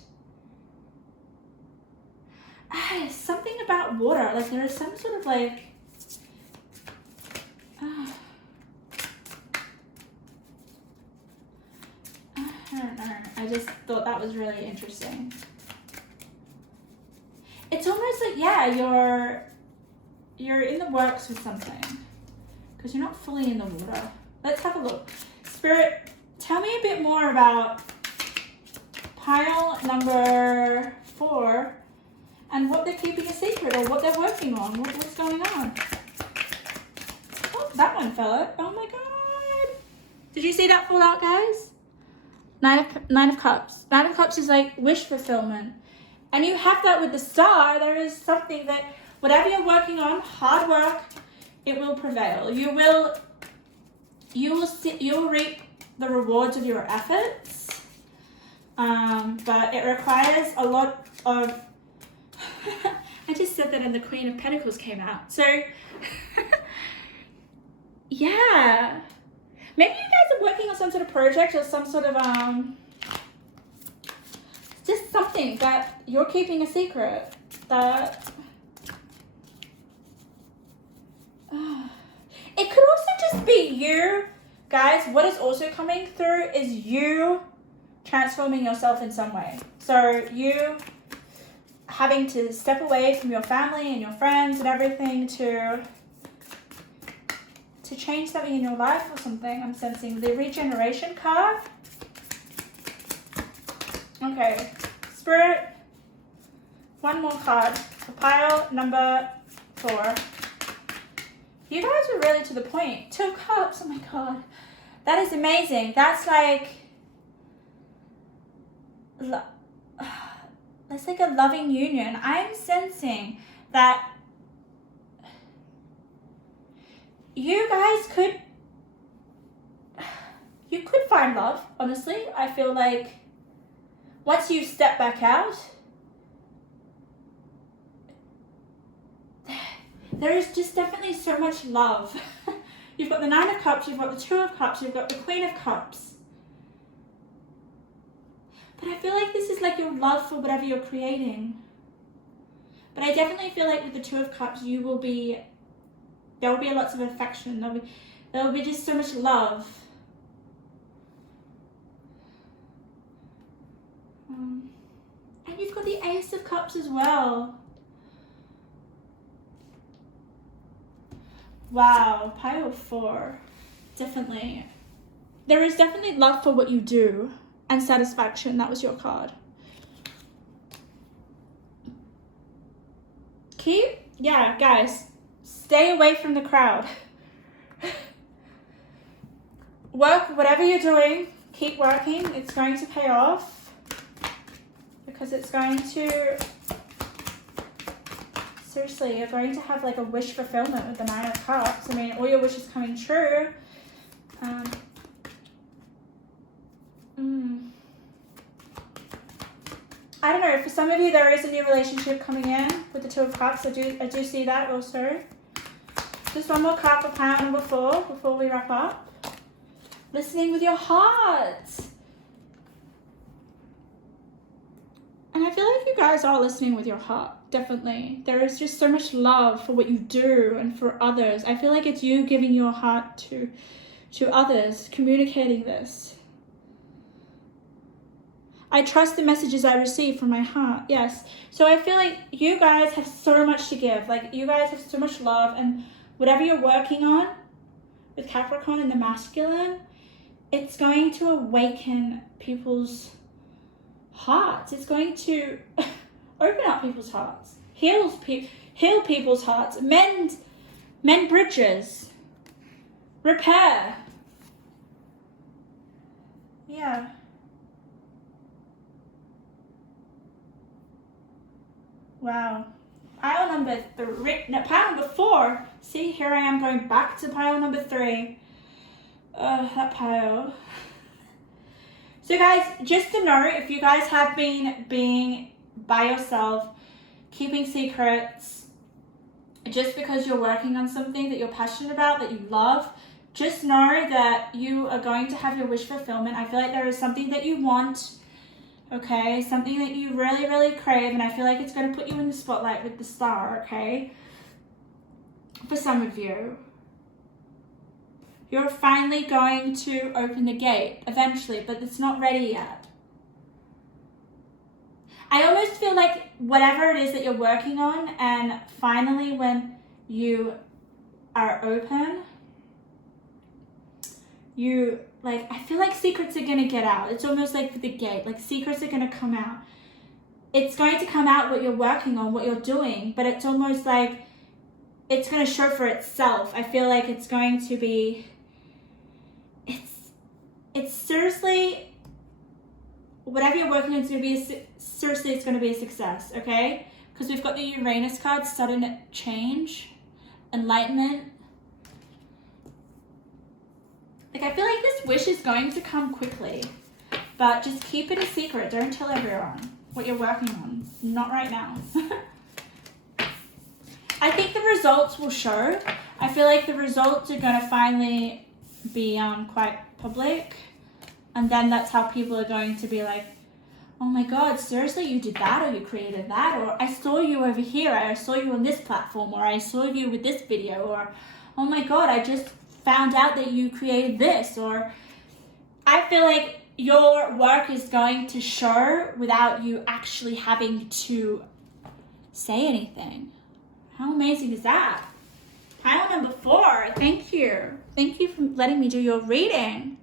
Something about water, like there is some sort of like, I don't know, I just thought that was really interesting. It's almost like, yeah, you're in the works with something, because you're not fully in the water. Let's have a look. Spirit, tell me a bit more about pile number 4 and what they're keeping a secret, or what they're working on, what's going on. Oh, that one fell out. Oh my god. Did you see that fall out, guys? Nine of Cups. Nine of Cups is like wish fulfillment. And you have that with the Star. There is something that, whatever you're working on, hard work, it will prevail. You will reap the rewards of your efforts. But it requires a lot of, I just said that and the Queen of Pentacles came out. So, yeah. Maybe you guys are working on some sort of project or some sort of, just something that you're keeping a secret. That, it could also just be you, guys. What is also coming through is you transforming yourself in some way. So you having to step away from your family and your friends and everything to change something in your life or something. I'm sensing the regeneration card. Okay, Spirit, one more card for pile number 4. You guys were really to the point. 2 cups, oh my god. That is amazing. That's like, that's like a loving union. I'm sensing that you guys could find love, honestly. I feel like once you step back out, there is just definitely so much love. You've got the 9 of Cups, you've got the 2 of Cups, you've got the Queen of Cups. But I feel like this is like your love for whatever you're creating. But I definitely feel like with the 2 of Cups, there will be lots of affection. There will be just so much love. And you've got the Ace of Cups as well. Wow, pile 4. Definitely. There is definitely love for what you do and satisfaction. That was your card. Yeah, guys, stay away from the crowd. Work, whatever you're doing, keep working. It's going to pay off because it's going to seriously, you're going to have like a wish fulfillment with the Nine of Cups. I mean, all your wishes coming true. I don't know, for some of you there is a new relationship coming in with the Two of Cups. I do see that also. Just one more card for pile number 4 before we wrap up. Listening with your heart. And I feel like you guys are listening with your heart, definitely. There is just so much love for what you do and for others. I feel like it's you giving your heart to others, communicating this. I trust the messages I receive from my heart. Yes. So I feel like you guys have so much to give. Like, you guys have so much love, and whatever you're working on with Capricorn and the masculine, it's going to awaken people's hearts. It's going to open up people's hearts, heal people's hearts, mend bridges, repair. Yeah. Wow. Pile number 3, no, pile number 4. See, here I am going back to pile number 3. That pile. So guys, just to know, if you guys have been being by yourself, keeping secrets, just because you're working on something that you're passionate about, that you love, just know that you are going to have your wish fulfillment. I feel like there is something that you want, okay? Something that you really, really crave, and I feel like it's going to put you in the spotlight with the star, okay? For some of you. You're finally going to open the gate eventually, but it's not ready yet. I almost feel like whatever it is that you're working on, and finally when you are open, I feel like secrets are going to get out. It's almost like the gate, like secrets are going to come out. It's going to come out what you're working on, what you're doing, but it's almost like it's going to show for itself. I feel like it's going to be, it's seriously, whatever you're working on is going to be, seriously, it's going to be a success, okay? Because we've got the Uranus card, sudden change, enlightenment. Like, I feel like this wish is going to come quickly, but just keep it a secret. Don't tell everyone what you're working on. Not right now. I think the results will show. I feel like the results are going to finally be quite public, and then that's how people are going to be like, oh my God, seriously, you did that, or you created that, or I saw you over here, I saw you on this platform, or I saw you with this video, or oh my God, I just found out that you created this. Or I feel like your work is going to show without you actually having to say anything. How amazing is that? Pile number 4, thank you. Thank you for letting me do your reading.